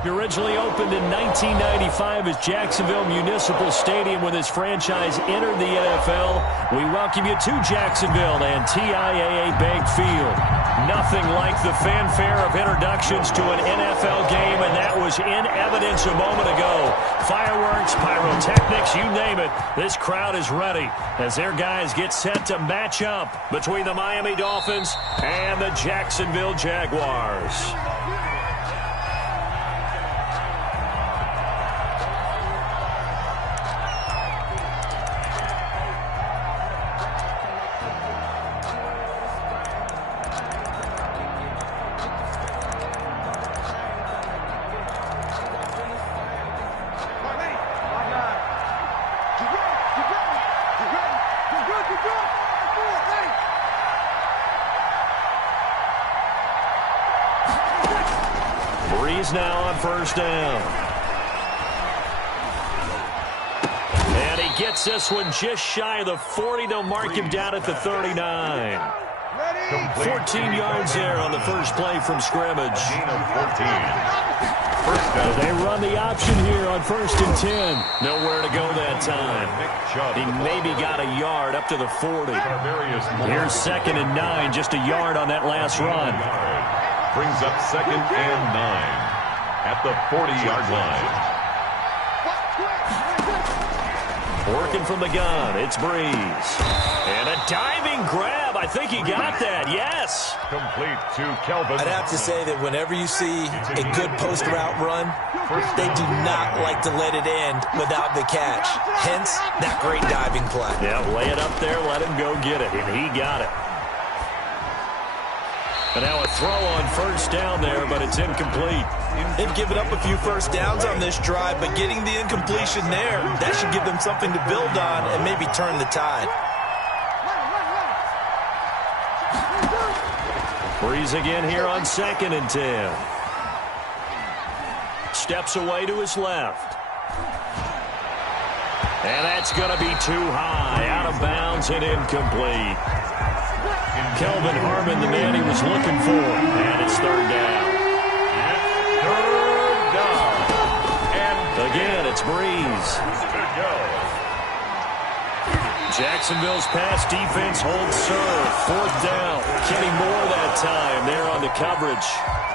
Originally opened in 1995 as Jacksonville Municipal Stadium when this franchise entered the NFL. We welcome you to Jacksonville and TIAA Bank Field. Nothing like the fanfare of introductions to an NFL game, and that was in evidence a moment ago. Fireworks, pyrotechnics, you name it. This crowd is ready as their guys get set to match up between the Miami Dolphins and the Jacksonville Jaguars. Now on first down. And he gets this one just shy of the 40. They'll mark him down at the 39. 14 yards there on the first play from scrimmage. They run the option here on 1st and 10. Nowhere to go that time. He maybe got a yard up to the 40. Here's 2nd and 9, just a yard on that last run. Brings up 2nd and 9 at the 40-yard line. Working from the gun, it's Breeze. And a diving grab. I think he got that, yes. Complete to Kelvin. I'd have to say that whenever you see a good post route run, they do not like to let it end without the catch. Hence, that great diving play. Yeah, lay it up there, let him go get it, and he got it. And now a throw on first down there, but it's incomplete. They've given up a few first downs on this drive, but getting the incompletion there, that should give them something to build on and maybe turn the tide. Breeze again here on 2nd and 10. Steps away to his left. And that's going to be too high, out of bounds and incomplete. Kelvin Harmon, the man he was looking for, and it's 3rd down. And again, it's Breeze. Jacksonville's pass defense holds serve. 4th down. Kenny Moore that time there on the coverage.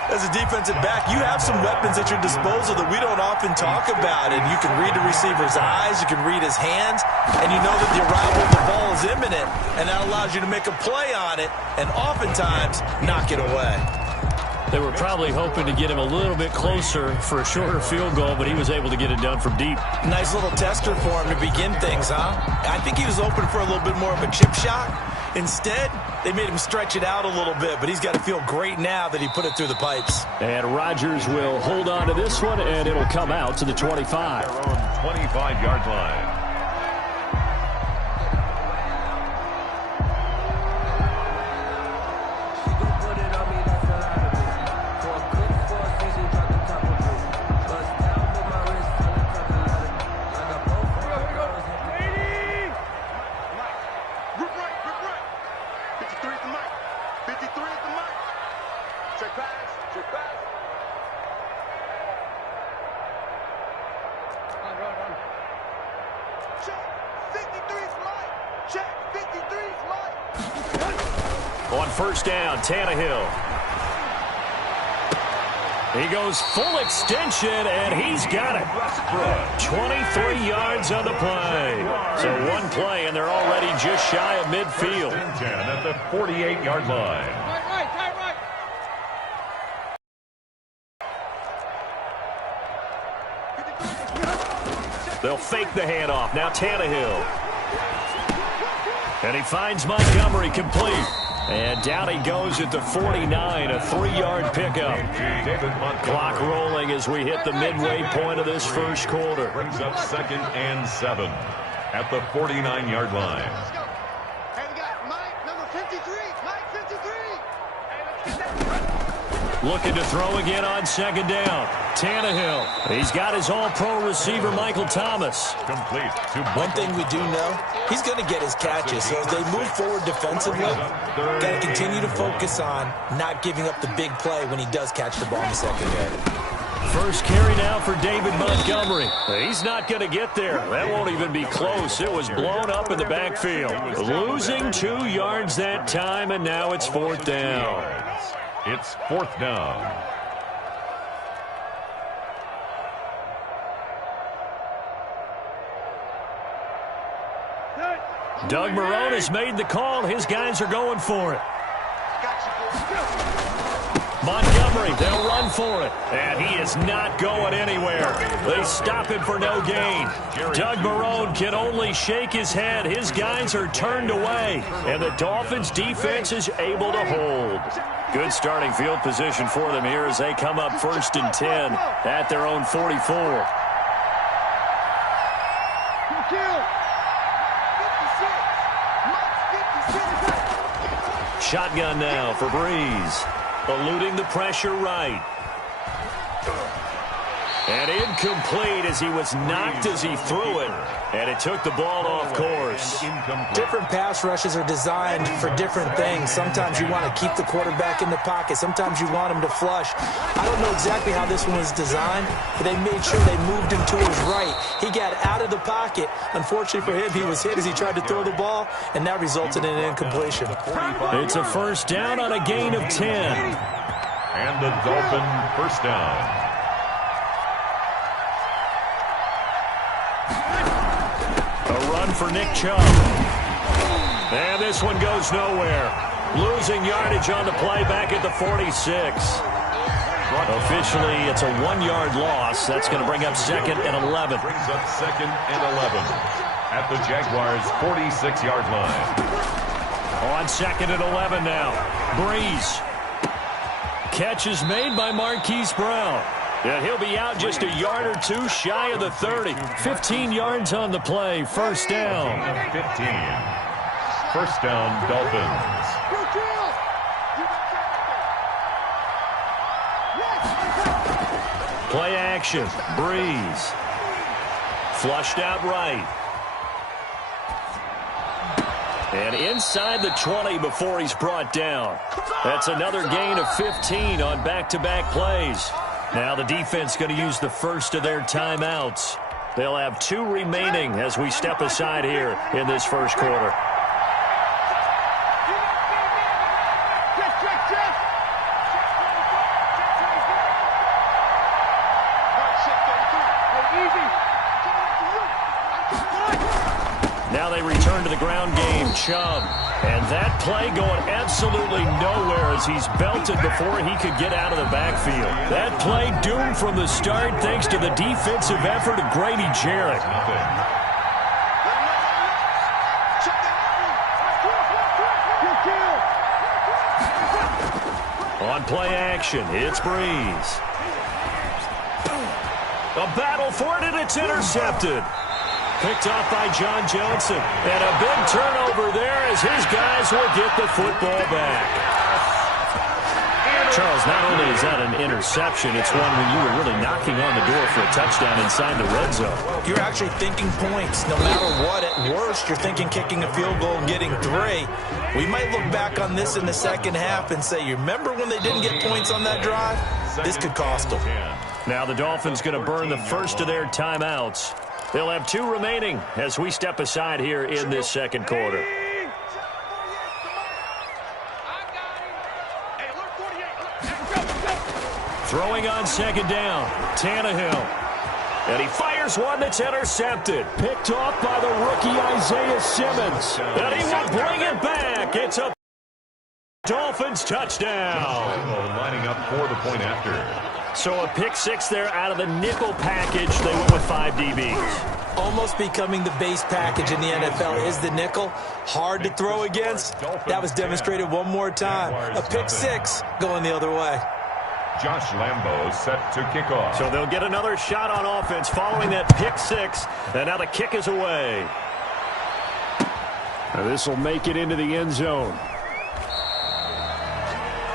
As a defensive back, you have some weapons at your disposal that we don't often talk about. And you can read the receiver's eyes, you can read his hands, and you know that the arrival of the ball is imminent, and that allows you to make a play on it and oftentimes knock it away. They were probably hoping to get him a little bit closer for a shorter field goal, but he was able to get it done from deep. Nice little tester for him to begin things, huh? I think he was open for a little bit more of a chip shot. Instead, they made him stretch it out a little bit, but he's got to feel great now that he put it through the pipes. And Rodgers will hold on to this one, and it'll come out to the 25. Their own 25-yard line. On first down, Tannehill. He goes full extension, and he's got it. 23 yards on the play. So one play, and they're already just shy of midfield. 10 at the 48-yard line. They'll fake the handoff. Now Tannehill. And he finds Montgomery complete. And down he goes at the 49, a 3-yard pickup. Clock rolling as we hit the midway point of this first quarter. Brings up 2nd and 7 at the 49-yard line. Hey, we got Mike, number 53. Mike, 53. Looking to throw again on 2nd down. Tannehill. He's got his all-pro receiver, Michael Thomas. Complete. One thing we do know, he's going to get his catches. So as they move forward defensively, got to continue to focus on not giving up the big play when he does catch the ball in the secondary. First carry now for David Montgomery. He's not going to get there. That won't even be close. It was blown up in the backfield. Losing 2 yards that time, and now it's 4th down. It's 4th down. Doug Marrone has made the call. His guys are going for it. Montgomery, they'll run for it. And he is not going anywhere. They stop him for no gain. Doug Marrone can only shake his head. His guys are turned away. And the Dolphins' defense is able to hold. Good starting field position for them here as they come up 1st and 10 at their own 44. Shotgun now for Breeze. Eluding the pressure right. And incomplete as he was knocked as he threw it. And it took the ball off course. Different pass rushes are designed for different things. Sometimes you want to keep the quarterback in the pocket. Sometimes you want him to flush. I don't know exactly how this one was designed, but they made sure they moved him to his right. He got out of the pocket. Unfortunately for him, he was hit as he tried to throw the ball, and that resulted in an incompletion. It's a 1st down on a gain of 10. And the Dolphin 1st down. For Nick Chubb. And this one goes nowhere. Losing yardage on the play back at the 46. Officially, it's a 1-yard loss. That's going to bring up 2nd and 11. Brings up 2nd and 11 at the Jaguars' 46-yard line. On 2nd and 11 now. Breeze. Catch is made by Marquise Brown. And he'll be out just a yard or 2 shy of the 30. 15 yards on the play. 1st down. 15. 1st down, Dolphins. Play action. Breeze. Flushed out right. And inside the 20 before he's brought down. That's another gain of 15 on back-to-back plays. Now the defense going to use the first of their timeouts. They'll have 2 remaining as we step aside here in this 1st quarter. Now they return to the ground game. Chubb. And that play going absolutely nowhere as he's belted before he could get out of the backfield. That play doomed from the start thanks to the defensive effort of Grady Jarrett. On play action, it's Breeze. A battle for it, and it's intercepted. Picked off by John Johnson. And a big turnover there as his guys will get the football back. Charles, not only is that an interception, it's one when you were really knocking on the door for a touchdown inside the red zone. You're actually thinking points. No matter what, at worst, you're thinking kicking a field goal and getting 3. We might look back on this in the 2nd half and say, you remember when they didn't get points on that drive? This could cost them. Now the Dolphins going to burn the first of their timeouts. They'll have 2 remaining as we step aside here in this 2nd quarter. Throwing on 2nd down, Tannehill. And he fires one that's intercepted. Picked off by the rookie Isaiah Simmons. And he will bring it back. It's a Dolphins touchdown. Lining up for the point after. So a pick 6 there out of the nickel package. They went with 5 DBs. Almost becoming the base package in the NFL is the nickel. Hard to throw against. That was demonstrated one more time. A pick 6 going the other way. Josh Lambo set to kick off. So they'll get another shot on offense following that pick 6. And now the kick is away. This will make it into the end zone.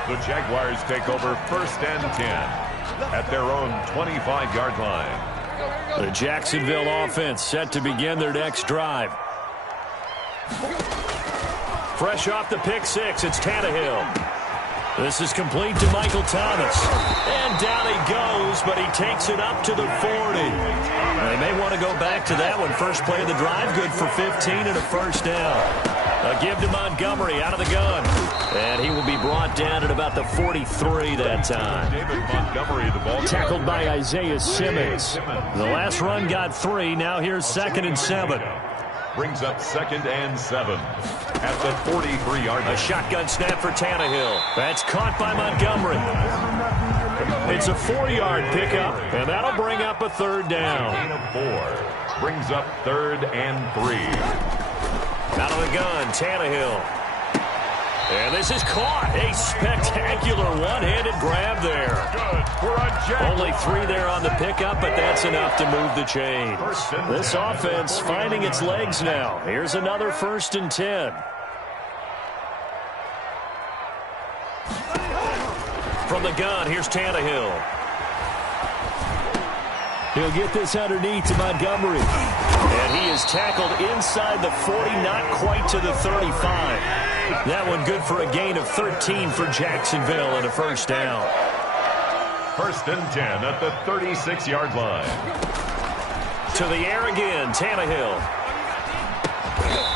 The Jaguars take over 1st and 10. At their own 25-yard line. The Jacksonville offense set to begin their next drive. Fresh off the pick 6, it's Tannehill. This is complete to Michael Thomas. And down he goes, but he takes it up to the 40. They may want to go back to that one. First play of the drive, good for 15 and a first down. A give to Montgomery out of the gun. And he will be brought down at about the 43 that time. David Montgomery, the ball Tackled by Isaiah Simmons. The last run got 3. Now here's 2nd and 7. brings up 2nd and 7 at the 43-yard line. A shotgun snap for Tannehill. That's caught by Montgomery. It's a 4-yard pickup, and that'll bring up a 3rd down. Gain of 4 brings up 3rd and 3. Out of the gun, Tannehill. And this is caught. A spectacular one-handed grab there. Only 3 there on the pickup, but that's enough to move the chains. This offense finding its legs now. Here's another 1st and 10. From the gun, here's Tannehill. He'll get this underneath to Montgomery. And he is tackled inside the 40, not quite to the 35. That one good for a gain of 13 for Jacksonville and a 1st down. 1st and 10 at the 36-yard line. To the air again, Tannehill.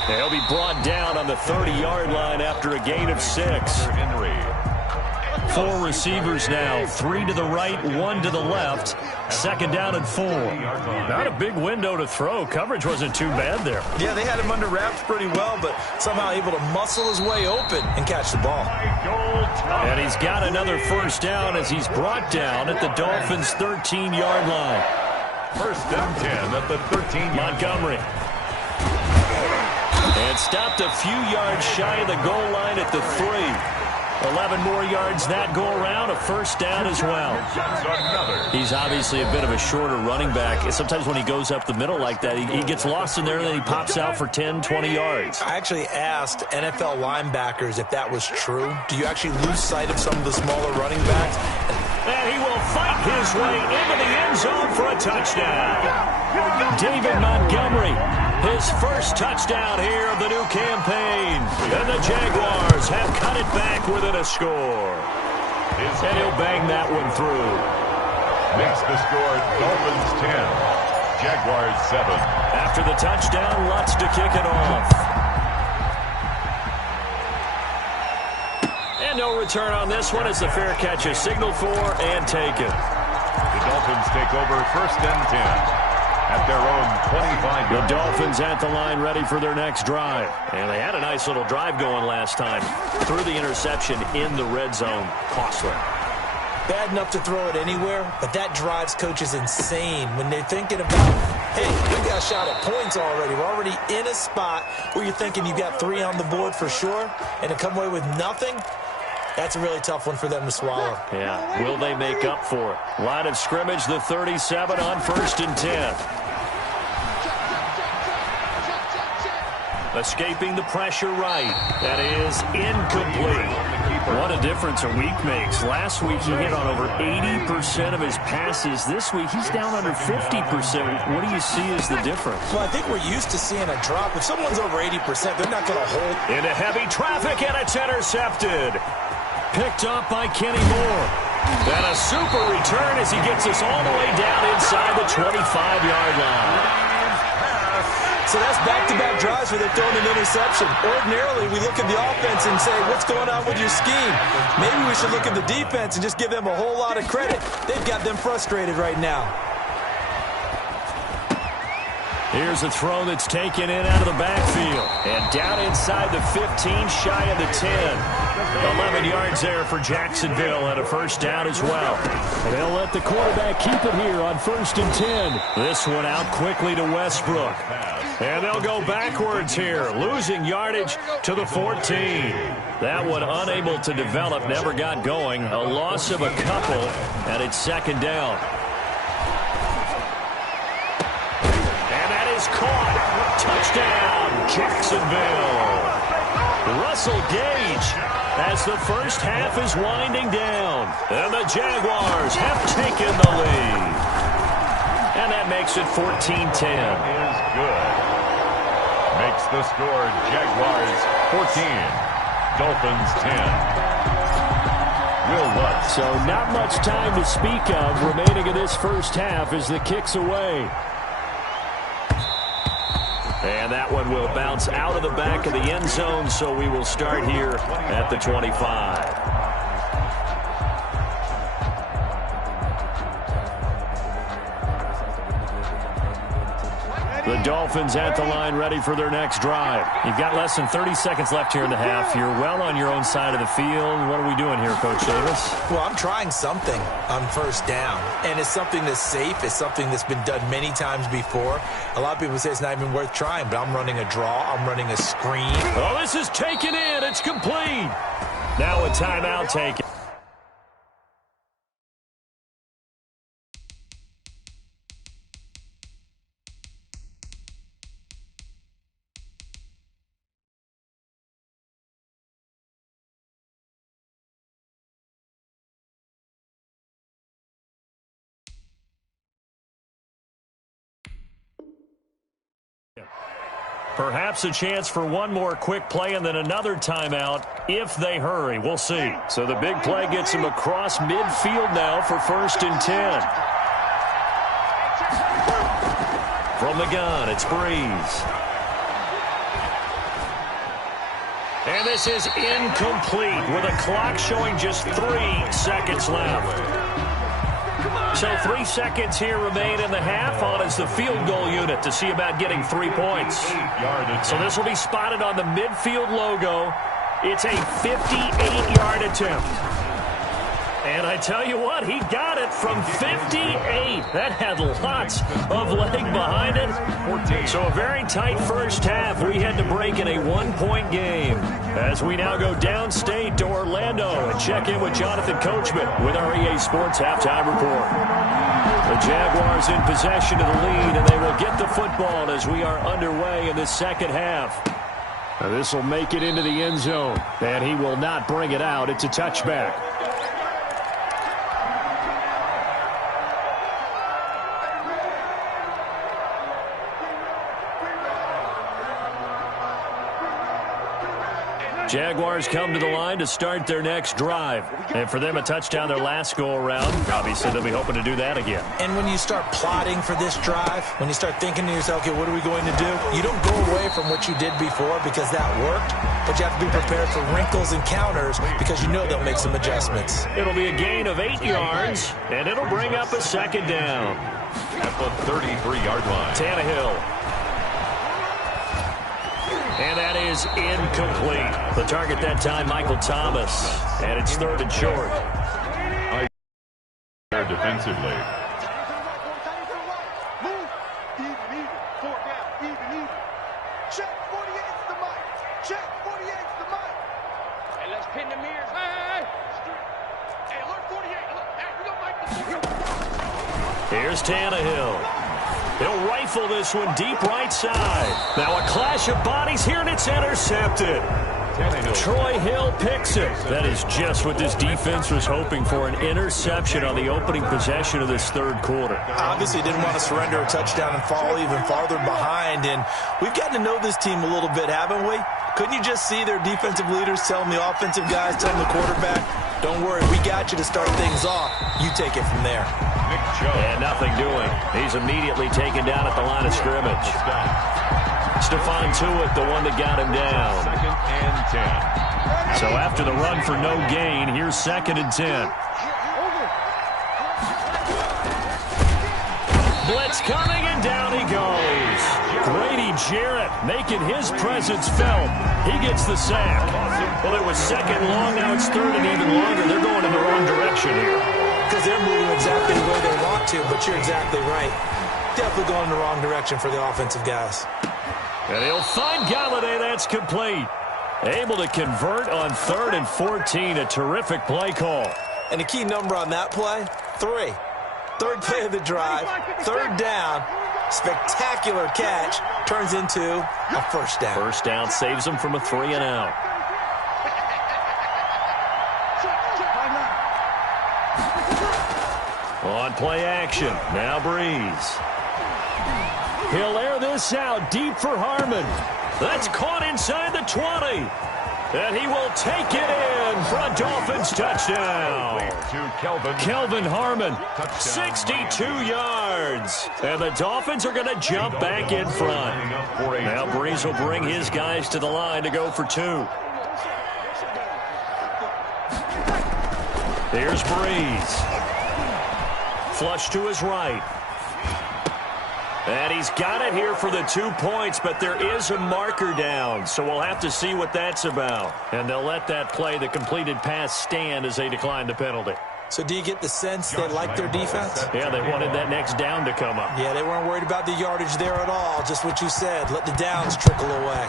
He'll be brought down on the 30-yard line after a gain of 6. Henry. 4 receivers now, 3 to the right, 1 to the left. 2nd down and 4. Not a big window to throw. Coverage wasn't too bad there. Yeah, they had him under wraps pretty well, but somehow able to muscle his way open and catch the ball. And he's got another 1st down as he's brought down at the Dolphins' 13-yard line. 1st and 10 at the 13. Montgomery. And stopped a few yards shy of the goal line at the 3. 11 more yards that go around, a 1st down as well. He's obviously a bit of a shorter running back. Sometimes when he goes up the middle like that, he gets lost in there and then he pops out for 10, 20 yards. I actually asked NFL linebackers if that was true. Do you actually lose sight of some of the smaller running backs? And he will fight his way into the end zone for a touchdown. David Montgomery, his 1st touchdown here of the new campaign. And the Jaguars have cut it back within a score. And he'll bang that one through. Makes the score Dolphins 10, Jaguars 7. After the touchdown, Lutz to kick it off. And no return on this one as the fair catch is signaled for and taken. The Dolphins take over 1st and 10 at their own 25. The Dolphins at the line ready for their next drive. And they had a nice little drive going last time. Threw the interception in the red zone. Costly. Bad enough to throw it anywhere, but that drives coaches insane when they're thinking about, hey, we got a shot at points already. We're already in a spot where you're thinking you got 3 on the board for sure, and to come away with nothing, that's a really tough one for them to swallow. Yeah, will they make up for it? Line of scrimmage, the 37 on 1st and 10. Escaping the pressure right. That is incomplete. What a difference a week makes. Last week he hit on over 80% of his passes. This week he's down under 50%. What do you see as the difference? Well, I think we're used to seeing a drop. If someone's over 80%, they're not going to hold. Into heavy traffic, and it's intercepted. Picked up by Kenny Moore. And a super return as he gets us all the way down inside the 25-yard line. So that's back-to-back drives where they're throwing an interception. Ordinarily, we look at the offense and say, what's going on with your scheme? Maybe we should look at the defense and just give them a whole lot of credit. They've got them frustrated right now. Here's a throw that's taken in out of the backfield. And down inside the 15, shy of the 10. 11 yards there for Jacksonville and a 1st down as well. They'll let the quarterback keep it here on 1st and 10. This one out quickly to Westbrook. And they'll go backwards here, losing yardage to the 14. That one unable to develop, never got going. A loss of a couple, and it's 2nd down. Caught. Touchdown, Jacksonville. Russell Gage as the 1st half is winding down. And the Jaguars have taken the lead. And that makes it 14-10. Is good. Makes the score Jaguars 14, Dolphins 10. Will Lutz. So not much time to speak of remaining in this first half as the kick's away. And that one will bounce out of the back of the end zone, so we will start here at the 25. The Dolphins at the line ready for their next drive. You've got less than 30 seconds left here in the half. You're well on your own side of the field. What are we doing here, Coach Davis? Well, I'm trying something on first down, and it's something that's safe. It's something that's been done many times before. A lot of people say it's not even worth trying, but I'm running a draw. I'm running a screen. Oh, this is taken in. It's complete. Now a timeout taken. Perhaps a chance for one more quick play and then another timeout if they hurry. We'll see. So the big play gets him across midfield now for 1st and 10. From the gun, it's Breeze. And this is incomplete with a clock showing just 3 seconds left. So 3 seconds here remain in the half on as the field goal unit to see about getting 3 points. So this will be spotted on the midfield logo. It's a 58-yard attempt. And I tell you what, he got it from 58. That had lots of leg behind it. So a very tight first half. We had to break in a 1-point game. As we now go downstate to Orlando and check in with Jonathan Coachman with our EA Sports Halftime Report. The Jaguars in possession of the lead, and they will get the football as we are underway in the second half. This will make it into the end zone, and he will not bring it out. It's a touchback. Jaguars come to the line to start their next drive. And for them, a touchdown their last go-around. Obviously, they'll be hoping to do that again. And when you start plotting for this drive, when you start thinking to yourself, okay, what are we going to do? You don't go away from what you did before because that worked, but you have to be prepared for wrinkles and counters because you know they'll make some adjustments. It'll be a gain of 8 yards, and it'll bring up a second down. At the 33-yard line. Tannehill. And that is incomplete. The target that time, Michael Thomas. And it's 3rd and short. Defensively. Move. Even. 4 down. Even. Check 48's the mic. Check 48's the mic. Hey, let's pin the mirrors. Hey. Hey, alert 48. Look, hey, we got Mike the 48. Here's Tannehill. He'll rifle this one deep right side. Now a clash of bodies here, and it's intercepted. Troy Hill picks it. That is just what this defense was hoping for, an interception on the opening possession of this third quarter. Obviously didn't want to surrender a touchdown and fall even farther behind, and we've gotten to know this team a little bit, haven't we? Couldn't you just see their defensive leaders telling the offensive guys, telling the quarterback, don't worry, we got you to start things off. You take it from there. And nothing doing. He's immediately taken down at the line of scrimmage. Stephon Tuitt, the one that got him down. 2nd and 10. So after the run for no gain, here's 2nd and 10. Blitz coming, and down he goes. Grady Jarrett making his presence felt. He gets the sack. Well, it was 2nd long, now it's 3rd and even longer. They're going in the wrong direction here. Because they're moving exactly the way they want to, but you're exactly right. Definitely going in the wrong direction for the offensive guys. And he'll find Galladay. That's complete. Able to convert on 3rd and 14. A terrific play call. And the key number on that play, 3. 3rd play of the drive, 3rd down, spectacular catch, turns into a 1st down. 1st down saves them from a 3 and out. On play action, now Breeze. He'll air this out deep for Harmon. That's caught inside the 20. And he will take it in for a Dolphins touchdown. To Kelvin Harmon, Touchdown, 62 yards. And the Dolphins are going to jump back in front. Now Breeze will bring his guys to the line to go for 2. Here's Breeze. Flush to his right. And he's got it here for the 2 points, but there is a marker down, so we'll have to see what that's about. And they'll let that play, the completed pass, stand as they decline the penalty. So do you get the sense they like their defense? Yeah, they wanted that next down to come up. Yeah, they weren't worried about the yardage there at all. Just what you said. Let the downs trickle away.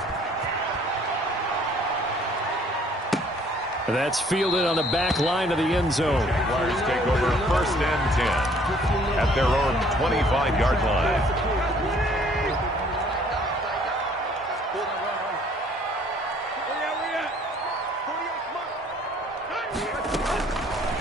That's fielded on the back line of the end zone. Jaguars take over 1st and 10 at their own 25-yard line.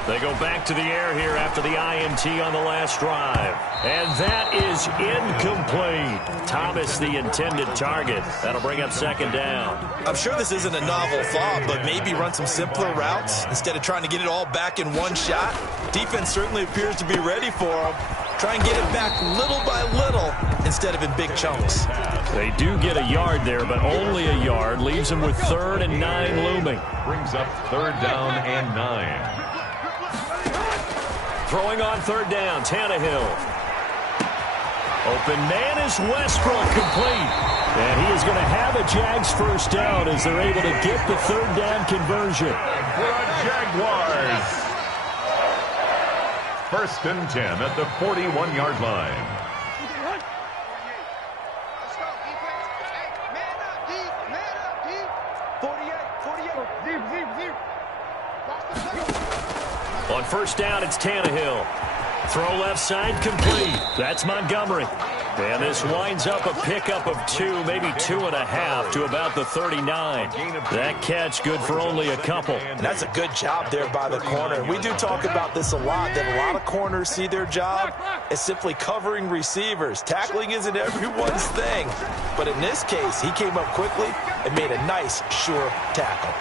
They go back to the air here after the INT on the last drive. And that is incomplete. Thomas, the intended target. That'll bring up 2nd down. I'm sure this isn't a novel thought, but maybe run some simpler routes instead of trying to get it all back in one shot. Defense certainly appears to be ready for them. Try and get it back little by little instead of in big chunks. They do get a yard there, but only a yard. Leaves them with 3rd and 9 looming. Brings up 3rd down and 9. Throwing on 3rd down, Tannehill. Open man is Westbrook, complete. And he is going to have a Jags 1st down as they're able to get the 3rd down conversion. For the Jaguars. 1st and 10 at the 41-yard line. Let's go, defense. Hey, man up, D. Man up, D. 48. Deep. Lost the play. On 1st down, it's Tannehill. Throw left side, complete. That's Montgomery. And this winds up a pickup of 2, maybe 2.5 to about the 39. That catch good for only a couple. And that's a good job there by the corner. We do talk about this a lot, that a lot of corners see their job as simply covering receivers. Tackling isn't everyone's thing. But in this case, he came up quickly and made a nice, sure tackle.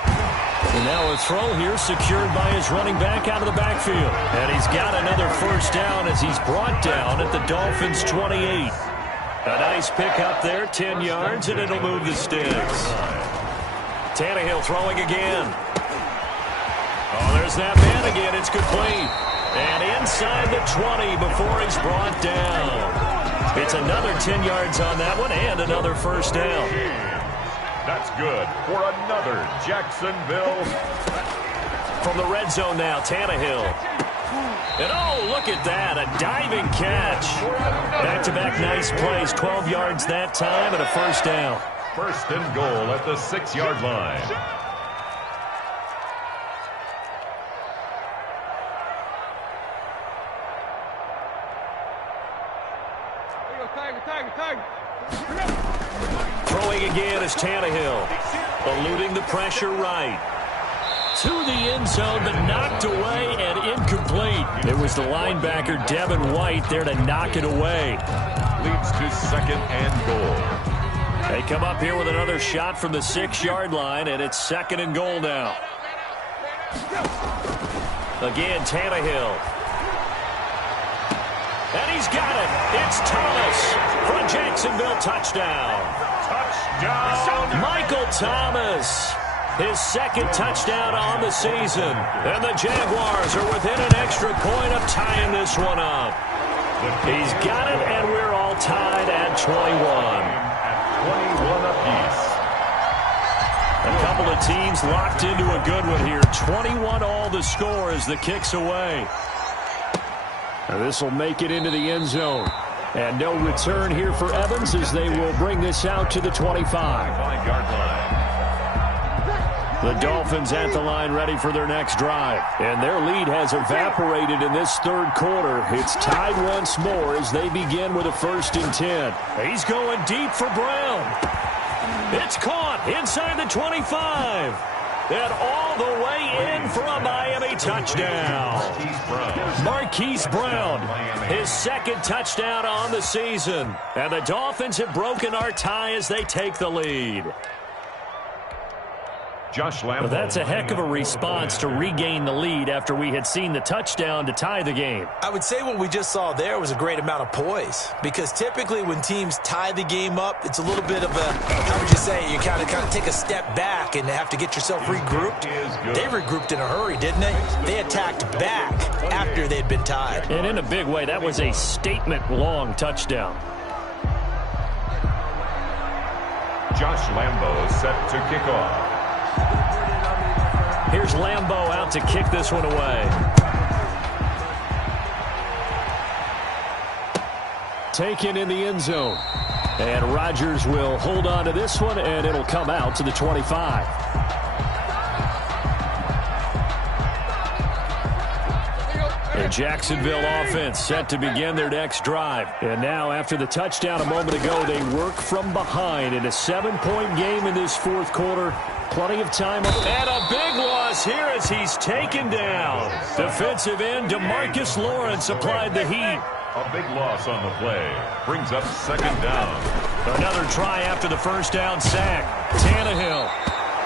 And now a throw here secured by his running back out of the backfield. And he's got another 1st down as he's brought down at the Dolphins' 28. A nice pickup there, 10 yards, and it'll move the sticks. Tannehill throwing again. Oh, there's that man again. It's complete. And inside the 20 before he's brought down. It's another 10 yards on that one and another 1st down. That's good for another Jacksonville. From the red zone now, Tannehill. And oh, look at that, a diving catch. Back-to-back nice plays, 12 yards that time and a 1st down. 1st and goal at the 6-yard line. Throwing again is Tannehill. Eluding the pressure right. To the end zone, but knocked away and incomplete. It was the linebacker, Devin White, there to knock it away. Leads to 2nd and goal. They come up here with another shot from the 6-yard line, and it's 2nd and goal now. Again, Tannehill. And he's got it. It's Thomas for a Jacksonville touchdown. Touchdown. Michael Thomas. His 2nd touchdown on the season. And the Jaguars are within an extra point of tying this one up. He's got it, and we're all tied at 21. At 21 apiece. A couple of teams locked into a good one here. 21 all the score as the kick's away. This will make it into the end zone. And no return here for Evans as they will bring this out to the 25. 5-yard line. The Dolphins at the line ready for their next drive. And their lead has evaporated in this 3rd quarter. It's tied once more as they begin with a 1st and 10. He's going deep for Brown. It's caught inside the 25. And all the way in for a Miami touchdown. Marquise Brown, his 2nd touchdown on the season. And the Dolphins have broken our tie as they take the lead. Josh Lambo. Well, that's a heck of a response to regain the lead after we had seen the touchdown to tie the game. I would say what we just saw there was a great amount of poise, because typically when teams tie the game up, it's a little bit of a, how would you say, you kind of take a step back and have to get yourself regrouped. They regrouped in a hurry, didn't they? They attacked back after they'd been tied. And in a big way, that was a statement-long touchdown. Josh Lambo set to kick off. Here's Lambo out to kick this one away. Taken in the end zone. And Rodgers will hold on to this one, and it'll come out to the 25. The Jacksonville offense set to begin their next drive. And now, after the touchdown a moment ago, they work from behind in a 7-point game in this fourth quarter. Plenty of time. And a big loss here as he's taken down. Defensive end DeMarcus Lawrence applied the heat. A big loss on the play. Brings up second down. Another try after the first down sack. Tannehill.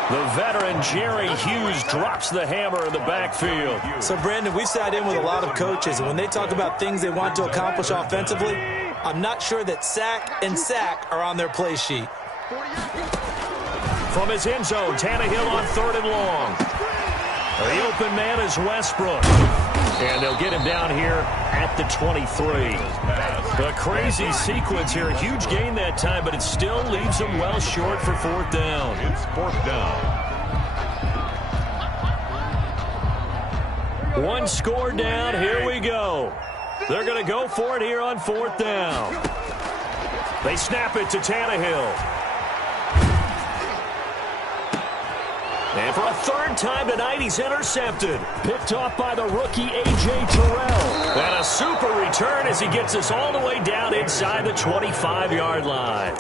The veteran Jerry Hughes drops the hammer in the backfield. So, Brandon, we've sat in with a lot of coaches, and when they talk about things they want to accomplish offensively, I'm not sure that sack and sack are on their play sheet. From his end zone, Tannehill on 3rd and long. The open man is Westbrook. And they'll get him down here at the 23. A crazy sequence here. Huge gain that time, but it still leaves him well short for 4th down. It's 4th down. One score down. Here we go. They're going to go for it here on 4th down. They snap it to Tannehill. And for a 3rd time tonight, he's intercepted. Picked off by the rookie A.J. Terrell. And a super return as he gets us all the way down inside the 25-yard line.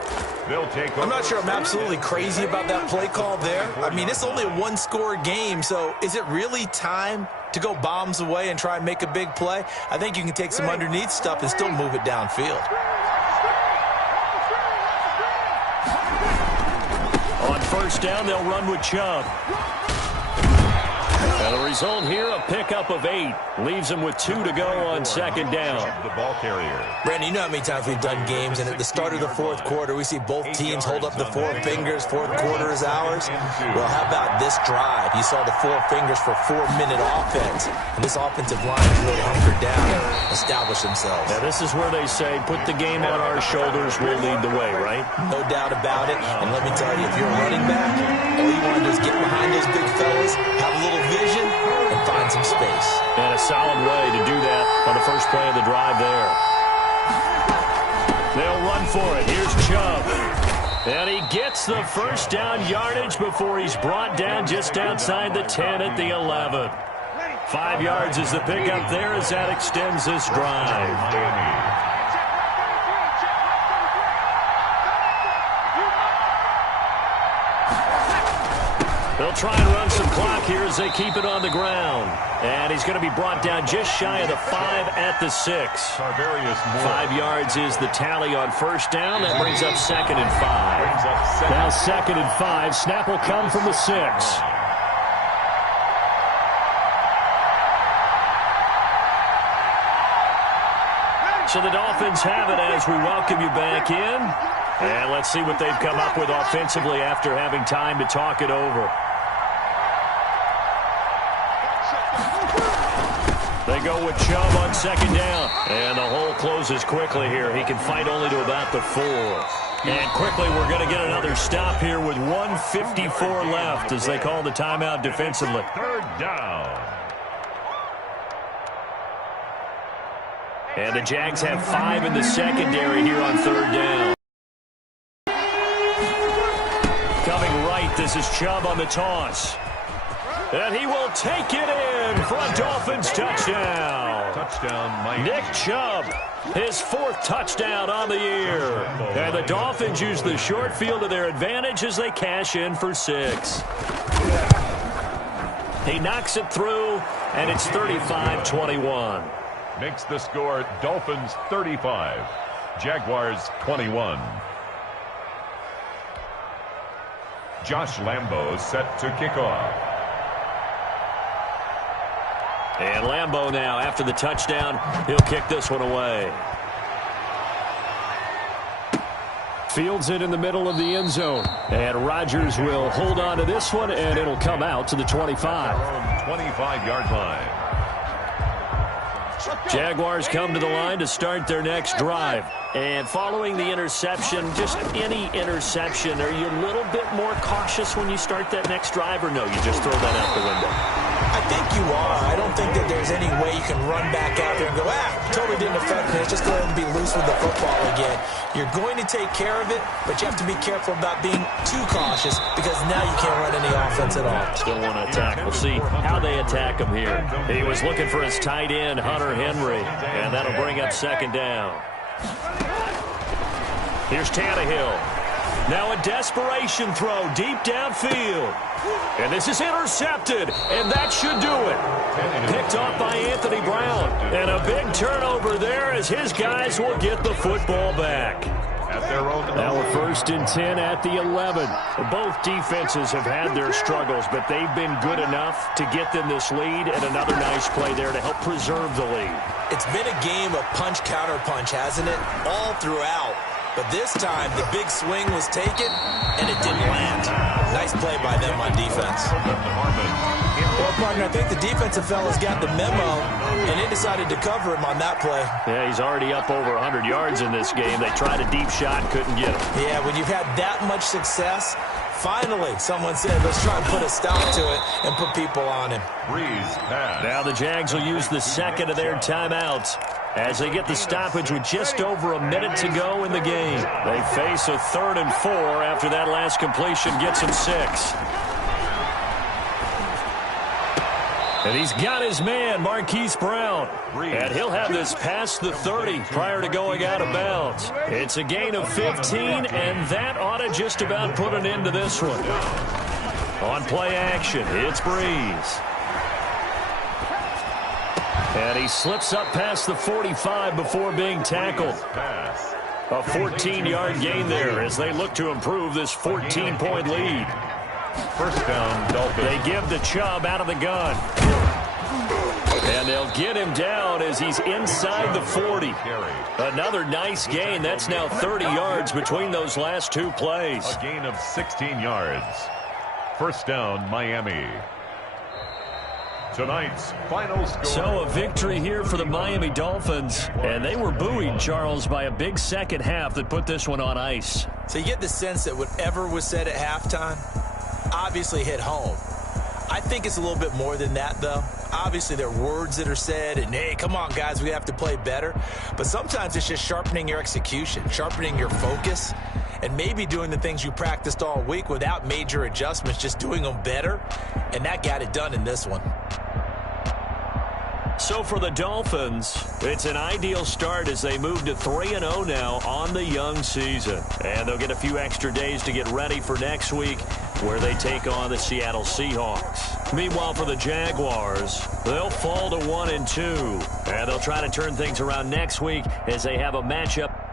They'll take over. I'm not sure I'm absolutely crazy about that play call there. I mean, it's only a one-score game, so is it really time to go bombs away and try and make a big play? I think you can take some underneath stuff and still move it downfield. On 1st down, they'll run with Chubb. And the result here, a pickup of 8. Leaves them with 2 to go on 2nd down. The ball carrier. Brandon, you know how many times we've done games, and at the start of the 4th quarter, we see both teams hold up the 4 fingers. 4th quarter is ours. Well, how about this drive? You saw the 4 fingers for 4-minute offense. And this offensive line is really hunkered down and established themselves. Now, this is where they say, put the game on our shoulders, we'll lead the way, right? No doubt about it. And let me tell you, if you're a running back, all you want to do is get behind those big fellas, have a little vision, and find some space. And a solid way to do that on the first play of the drive there. They'll run for it. Here's Chubb. And he gets the 1st down yardage before he's brought down just outside the 10 at the 11. 5 yards is the pickup there as that extends this drive. They'll try and run some clock here as they keep it on the ground. And he's going to be brought down just shy of the 5 at the 6. 5 yards is the tally on 1st down. That brings up 2nd and 5. Now 2nd and 5. Snap will come from the 6. So the Dolphins have it as we welcome you back in. And let's see what they've come up with offensively after having time to talk it over. They go with Chubb on 2nd down. And the hole closes quickly here. He can fight only to about the 4. And quickly we're going to get another stop here with 1:54 left as they call the timeout defensively. 3rd down. And the Jags have 5 in the secondary here on 3rd down. Coming right, this is Chubb on the toss. And he will take it in for a Dolphins touchdown. Touchdown, Mike. Nick Chubb, his 4th touchdown on the year. And the Dolphins use the short field to their advantage as they cash in for 6. He knocks it through, and it's 35-21. Makes the score Dolphins 35, Jaguars 21. Josh Lambo set to kick off. And Lambo now, after the touchdown, he'll kick this one away. Fields it in the middle of the end zone. And Rodgers will hold on to this one, and it'll come out to the 25. 25-yard line. Jaguars come to the line to start their next drive. And following the interception, just any interception, are you a little bit more cautious when you start that next drive, or no, you just throw that out the window? I think you are. I don't think that there's any way you can run back out there and go, totally didn't affect me. Let's just go ahead and be loose with the football again. You're going to take care of it, but you have to be careful about being too cautious because now you can't run any offense at all. Still want to attack. We'll see how they attack him here. He was looking for his tight end, Hunter Henry, and that'll bring up second down. Here's Tannehill. Now a desperation throw deep downfield. And this is intercepted, and that should do it. Picked off by Anthony Brown. And a big turnover there as his guys will get the football back. Now we're 1st and 10 at the 11. Both defenses have had their struggles, but they've been good enough to get them this lead, and another nice play there to help preserve the lead. It's been a game of punch-counter-punch, hasn't it? All throughout. But this time, the big swing was taken, and it didn't land. Nice play by them on defense. Well, partner, I think the defensive fellas got the memo, and they decided to cover him on that play. Yeah, he's already up over 100 yards in this game. They tried a deep shot, couldn't get him. Yeah, when you've had that much success, finally someone said, let's try and put a stop to it and put people on him. Now the Jags will use the second of their timeouts as they get the stoppage with just over a minute to go in the game. They face a 3rd and 4 after that last completion gets them 6. And he's got his man, Marquise Brown. And he'll have this past the 30 prior to going out of bounds. It's a gain of 15, and that ought to just about put an end to this one. On play action, it's Breeze. And he slips up past the 45 before being tackled. A 14-yard gain there as they look to improve this 14-point lead. 1st down, Dolphins. They give the Chubb out of the gun. And they'll get him down as he's inside the 40. Another nice gain. That's now 30 yards between those last two plays. A gain of 16 yards. 1st down, Miami. Tonight's final score. So a victory here for the Miami Dolphins. And they were buoyed, Charles, by a big second half that put this one on ice. So you get the sense that whatever was said at halftime obviously hit home. I think it's a little bit more than that, though. Obviously, there are words that are said, and, hey, come on, guys, we have to play better. But sometimes it's just sharpening your execution, sharpening your focus, and maybe doing the things you practiced all week without major adjustments, just doing them better. And that got it done in this one. So for the Dolphins, it's an ideal start as they move to 3-0 now on the young season. And they'll get a few extra days to get ready for next week where they take on the Seattle Seahawks. Meanwhile, for the Jaguars, they'll fall to 1-2. And they'll try to turn things around next week as they have a matchup.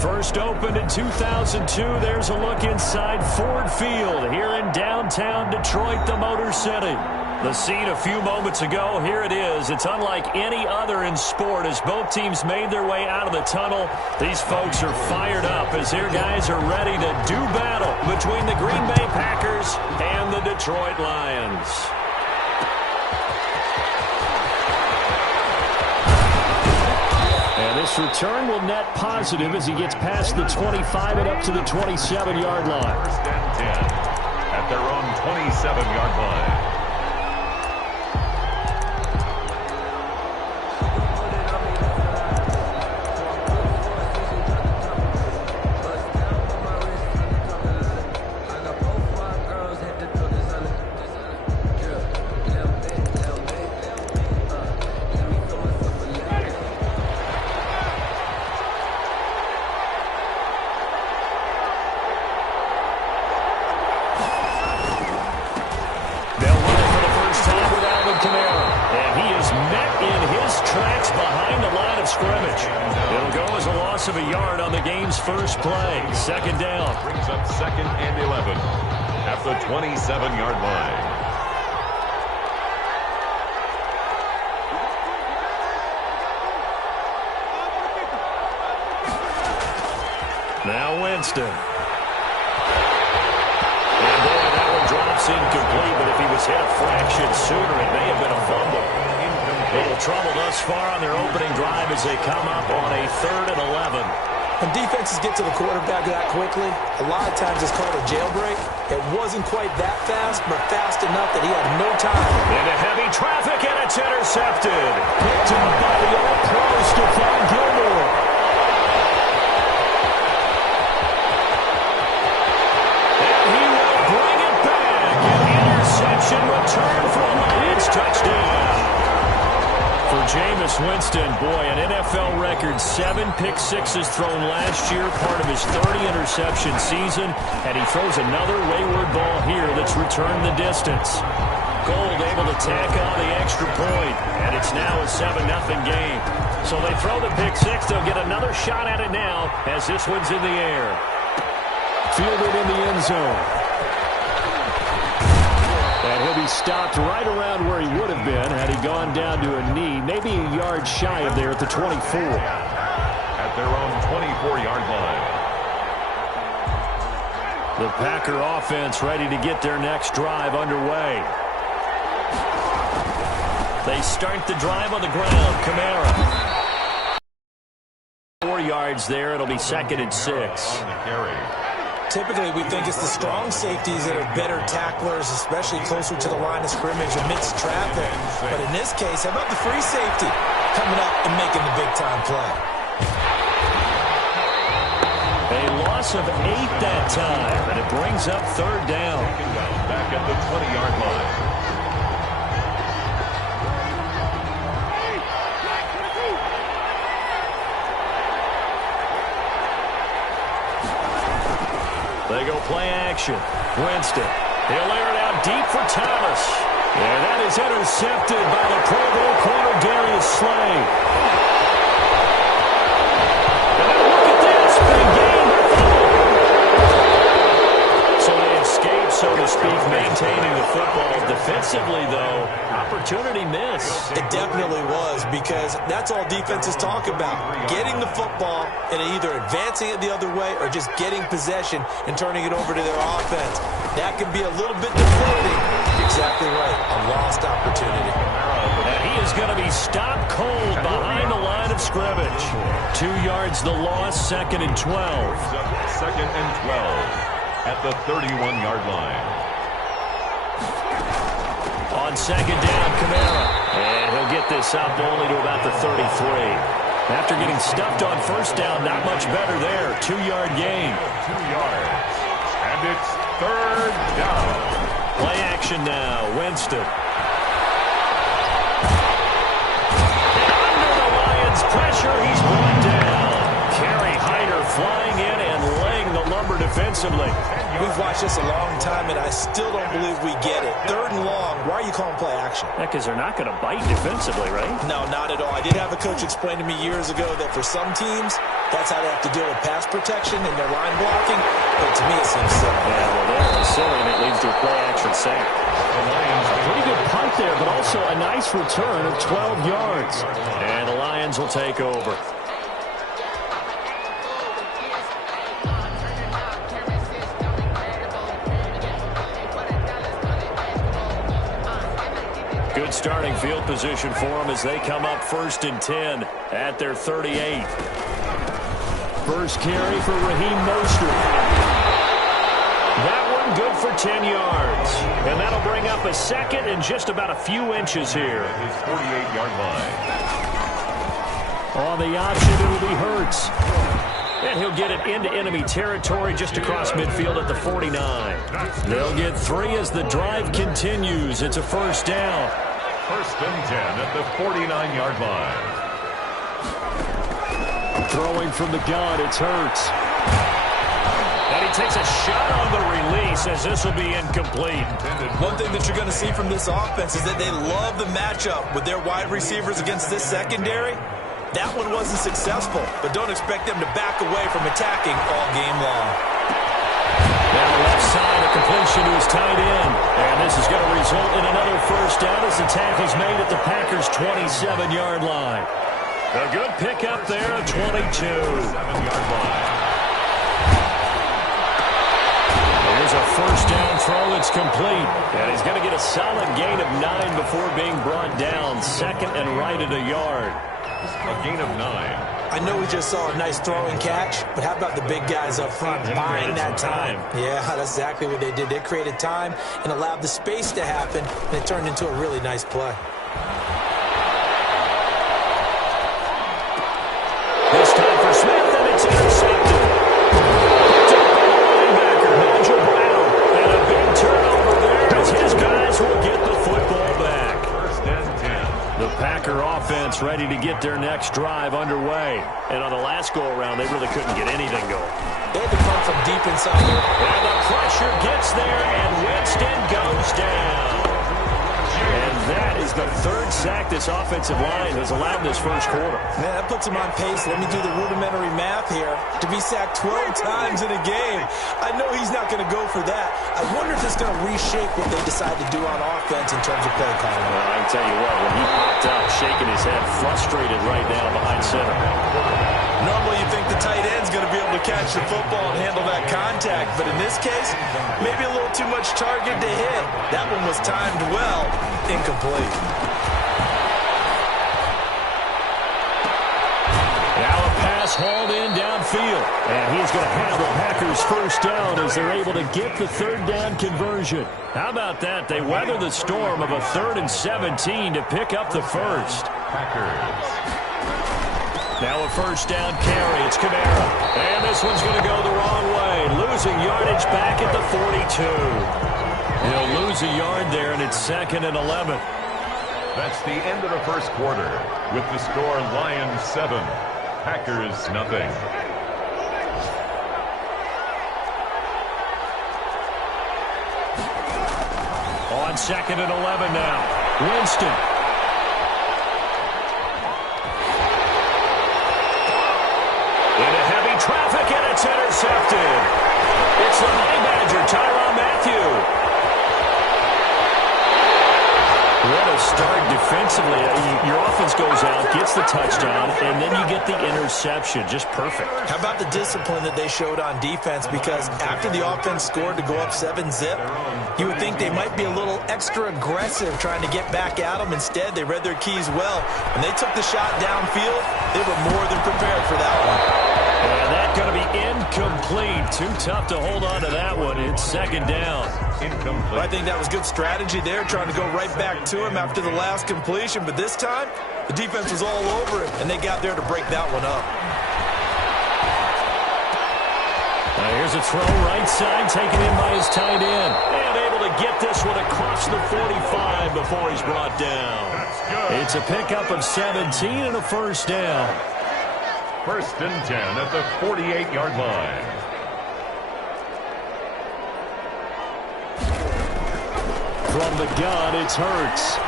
First opened in 2002. There's a look inside Ford Field here in downtown Detroit, the Motor City. The scene a few moments ago, here it is. It's unlike any other in sport as both teams made their way out of the tunnel. These folks are fired up as their guys are ready to do battle between the Green Bay Packers and the Detroit Lions. And this return will net positive as he gets past the 25 and up to the 27-yard line. First and 10 at their own 27-yard line. Of a yard on the game's first play. Second down. Brings up 2nd and 11 at the 27-yard line. Now Winston. And boy, that one drops incomplete, but if he was hit a fraction sooner, it may have been a fumble. Little trouble thus far on their opening drive as they come up on a 3rd and 11. When defenses get to the quarterback that quickly, a lot of times it's called a jailbreak. It wasn't quite that fast, but fast enough that he had no time. Into heavy traffic, and it's intercepted. Picked up by the all-pro Stephon Gilmore. And he will bring it back. An interception return for a Lions touchdown. For Jameis Winston, boy, an NFL record 7 pick-sixes thrown last year, part of his 30-interception season, and he throws another wayward ball here that's returned the distance. Gold able to tack on the extra point, and it's now a 7-0 game. So they throw the pick-six. They'll get another shot at it now as this one's in the air. Fielded in the end zone. And he'll be stopped right around where he would have been had he gone down to a knee, maybe a yard shy of there at the 24. At their own 24-yard line. The Packer offense ready to get their next drive underway. They start the drive on the ground. Kamara. 4 yards there. It'll be 2nd and 6. On the carry. Typically, we think it's the strong safeties that are better tacklers, especially closer to the line of scrimmage amidst traffic. But in this case, how about the free safety coming up and making the big-time play? A loss of 8 that time, and it brings up 3rd down. Back at the 20-yard line. They go play action. Winston. He'll air it out deep for Thomas. And that is intercepted by the Pro Bowl corner, Darius Slay. And look at this. Big game. So they escape, so to speak, maintaining the football. Defensively, though, opportunity miss. It definitely was, because that's all defenses talk about. Getting the football and either advancing it the other way or just getting possession and turning it over to their offense. That can be a little bit deflating. Exactly right. A lost opportunity. And he is going to be stopped cold behind the line of scrimmage. 2 yards the loss, 2nd and 12. 2nd and 12 at the 31-yard line. On 2nd down, Kamara. And he'll get this up only to about the 33. After getting stuffed on 1st down, not much better there. 2-yard gain. 2 yards. And it's 3rd down. Play action now. Winston. Under the Lions' pressure, he's brought down. Kerry Hyder flying in and laying the load number defensively. We've watched this a long time, and I still don't believe we get it. 3rd and long, why are you calling play action? Because they're not going to bite defensively, right? No, not at all. I did have a coach explain to me years ago that for some teams, that's how they have to deal with pass protection and their line blocking. But to me, it seems silly. Yeah, well, they're silly, and it leads to a play action sack. Pretty good punt there, but also a nice return of 12 yards. And the Lions will take over. Good starting field position for them as they come up 1st and 10 at their 38. First carry for Raheem Mostert. That one good for 10 yards. And that'll bring up a second and just about a few inches here. His 48-yard line. On the option, it'll be Hurts. And he'll get it into enemy territory just across midfield at the 49. They'll get 3 as the drive continues. It's a first down. 1st and 10 at the 49-yard line. Throwing from the gun, it's Hurts. And he takes a shot on the release as this will be incomplete. One thing that you're going to see from this offense is that they love the matchup with their wide receivers against this secondary. That one wasn't successful, but don't expect them to back away from attacking all game long. Now left side, a completion to his tight end. And this is going to result in another first down as the tackle's made at the Packers' 27-yard line. A good pickup there, 22. 7-yard line. There's a first down throw. It's complete. And he's going to get a solid gain of 9 before being brought down. 2nd and right at a yard. A gain of 9. I know we just saw a nice throwing catch, but how about the big guys up front buying that time? Yeah, that's exactly what they did. They created time and allowed the space to happen, and it turned into a really nice play. This time for Smith, and it's intercepted. Linebacker Nigel Brown, and a big turnover there as his guys will get the football back. 1st and 10. The Packer offense ready to get their next drive underway. And on the last go-around, they really couldn't get anything going. They had to come from deep inside there. And the pressure gets there, and Winston goes down. And that is the 3rd sack this offensive line has allowed this first quarter. Man, that puts him on pace. Let me do the rudimentary math here. To be sacked 12 times in a game, I know he's not going to go for that. I wonder if it's going to reshape what they decide to do on offense in terms of play calling. Well, I can tell you what, when he popped up, shaking his head, frustrated right now behind center. Normally you think the tight end's going to be able to catch the football and handle that contact, but in this case, maybe a little too much target to hit. That one was timed well, incomplete. Now a pass hauled in downfield, and he's going to have the Packers first down as they're able to get the 3rd down conversion. How about that? They weather the storm of a 3rd and 17 to pick up the first. Packers. Now a first down carry. It's Kamara. And this one's going to go the wrong way. Losing yardage back at the 42. He'll lose a yard there, and it's 2nd and 11. That's the end of the first quarter with the score Lions 7, Packers nothing. On 2nd and 11 now. Winston. Into heavy traffic, and it's intercepted. It's the Honey Badger, Tyrann Mathieu. What a start defensively. Your offense goes out, gets the touchdown, and then you get the interception. Just perfect. How about the discipline that they showed on defense? Because after the offense scored to go up 7-zip, you would think they might be a little extra aggressive trying to get back at them. Instead, they read their keys well. When they took the shot downfield, they were more than prepared for that one. And that's going to be incomplete. Too tough to hold on to that one. It's 2nd down. Incomplete. Well, I think that was good strategy there, trying to go right back to him after the last completion. But this time, the defense was all over it, and they got there to break that one up. Now here's a throw right side, taken in by his tight end. And able to get this one across the 45 before he's brought down. It's a pickup of 17 and a first down. 1st and 10 at the 48-yard line. from the gun, it's Hurts.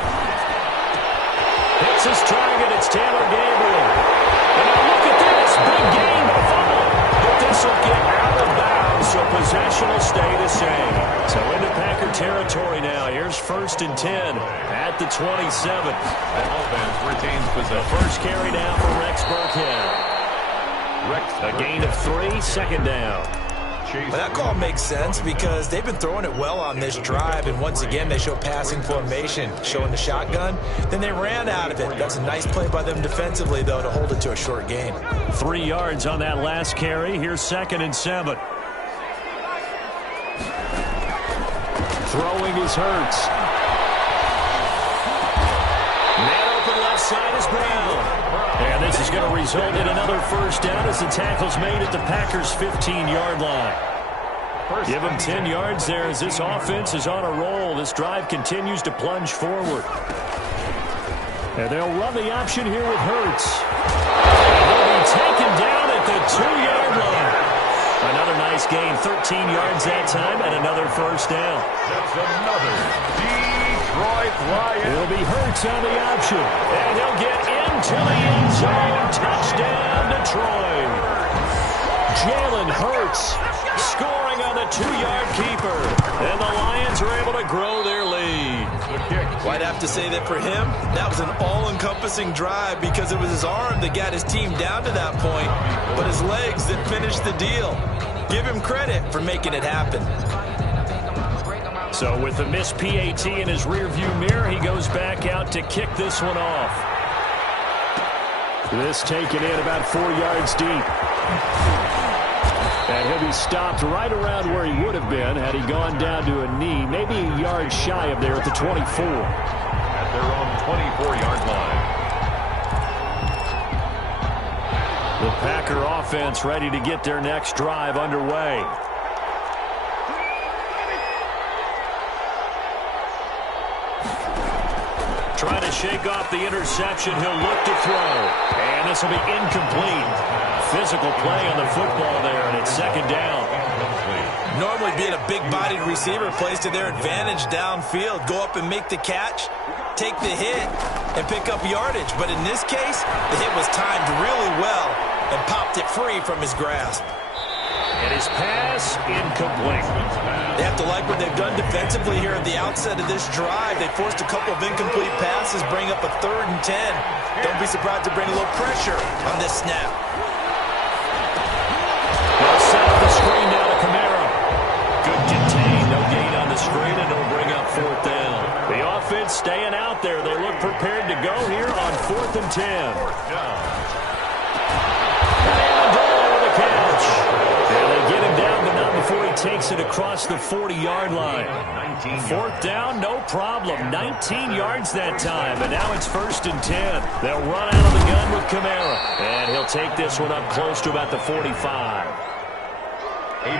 Hits his target. It's Taylor Gabriel. And now look at this. Big gain, but a fumble. But this will get out of bounds, so possession will stay the same. So into Packer territory now. Here's 1st and 10 at the 27. That offense retains possession. The first carry now for Rex Burkhead. A gain of 3, 2nd down. Well, that call makes sense because they've been throwing it well on this drive, and once again they show passing formation, showing the shotgun. Then they ran out of it. That's a nice play by them defensively, though, to hold it to a short gain. 3 yards on that last carry. Here's 2nd and 7. Throwing is Hurts. Man open left side is Brown. And this is going to result in another first down as the tackle's made at the Packers' 15-yard line. Give them 10 yards there as this offense is on a roll. This drive continues to plunge forward. And they'll run the option here with Hurts. And they'll be taken down at the 2-yard line. Another nice gain, 13 yards that time, and another first down. That's another Detroit Lions. It'll be Hurts on the option. And he'll get into the end zone. Touchdown, Detroit. Jalen Hurts scoring on the 2-yard keeper. And the Lions are able to grow their lead. Well, I'd have to say that for him, that was an all-encompassing drive because it was his arm that got his team down to that point, but his legs that finished the deal. Give him credit for making it happen. So with the missed PAT in his rearview mirror, he goes back out to kick this one off. This taken in about 4 yards deep. And he'll be stopped right around where he would have been had he gone down to a knee, maybe a yard shy of there at the 24. At their own 24-yard line. The Packer offense ready to get their next drive underway. Trying to shake off the interception. He'll look to throw. And this will be incomplete. Physical play on the football there, and it's 2nd down. Normally being a big-bodied receiver plays to their advantage downfield. Go up and make the catch, take the hit, and pick up yardage. But in this case, the hit was timed really well and popped it free from his grasp. And his pass incomplete. They have to like what they've done defensively here at the outset of this drive. They forced a couple of incomplete passes, bring up a 3rd and 10. Don't be surprised to bring a little pressure on this snap. They'll set up the screen down to Kamara. Good contain, no gain on the screen, and it'll bring up 4th down. The offense staying out there. They look prepared to go here on 4th and 10. Get him down, but not before he takes it across the 40-yard line. 4th down, no problem. 19 yards that time, and now it's 1st and 10. They'll run out of the gun with Kamara, and he'll take this one up close to about the 45.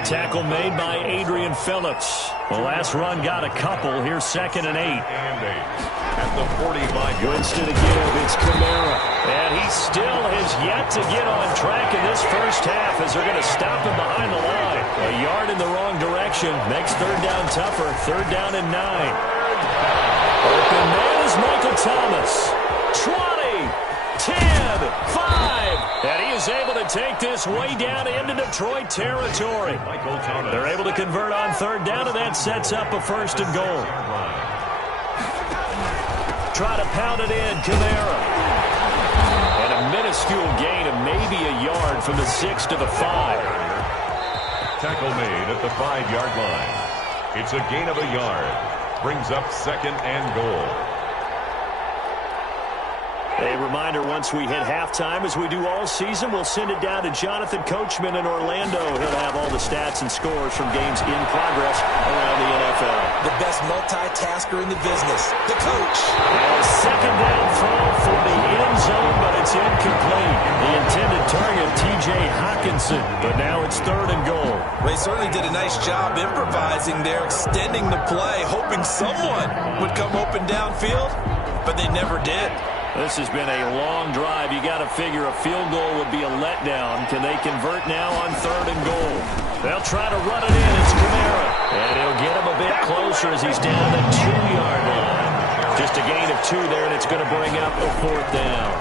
Tackle made by Adrian Phillips. The last run got a couple. Here's 2nd and 8. At the 45. Winston again, it's Kamara. And he still has yet to get on track in this first half as they're going to stop him behind the line. A yard in the wrong direction makes 3rd down tougher. 3rd down and 9. Open man is Michael Thomas. 20, 10, 5. And he is able to take this way down into Detroit territory. They're able to convert on 3rd down, and that sets up a 1st and goal. Try to pound it in, Kamara. And a minuscule gain of maybe a yard from the 6 to the 5. Tackle made at the 5-yard line. It's a gain of a yard. Brings up 2nd and goal. A reminder, once we hit halftime, as we do all season, we'll send it down to Jonathan Coachman in Orlando. He'll have all the stats and scores from games in progress around the NFL. The best multitasker in the business, the coach. And 2nd down throw for the end zone, but it's incomplete. The intended target, T.J. Hockenson, but now it's 3rd and goal. They certainly did a nice job improvising there, extending the play, hoping someone would come open downfield, but they never did. This has been a long drive. You got to figure a field goal would be a letdown. Can they convert now on 3rd and goal? They'll try to run it in. It's Kamara. And he'll get him a bit closer as he's down the 2-yard 2 there, and it's going to bring up a 4th down.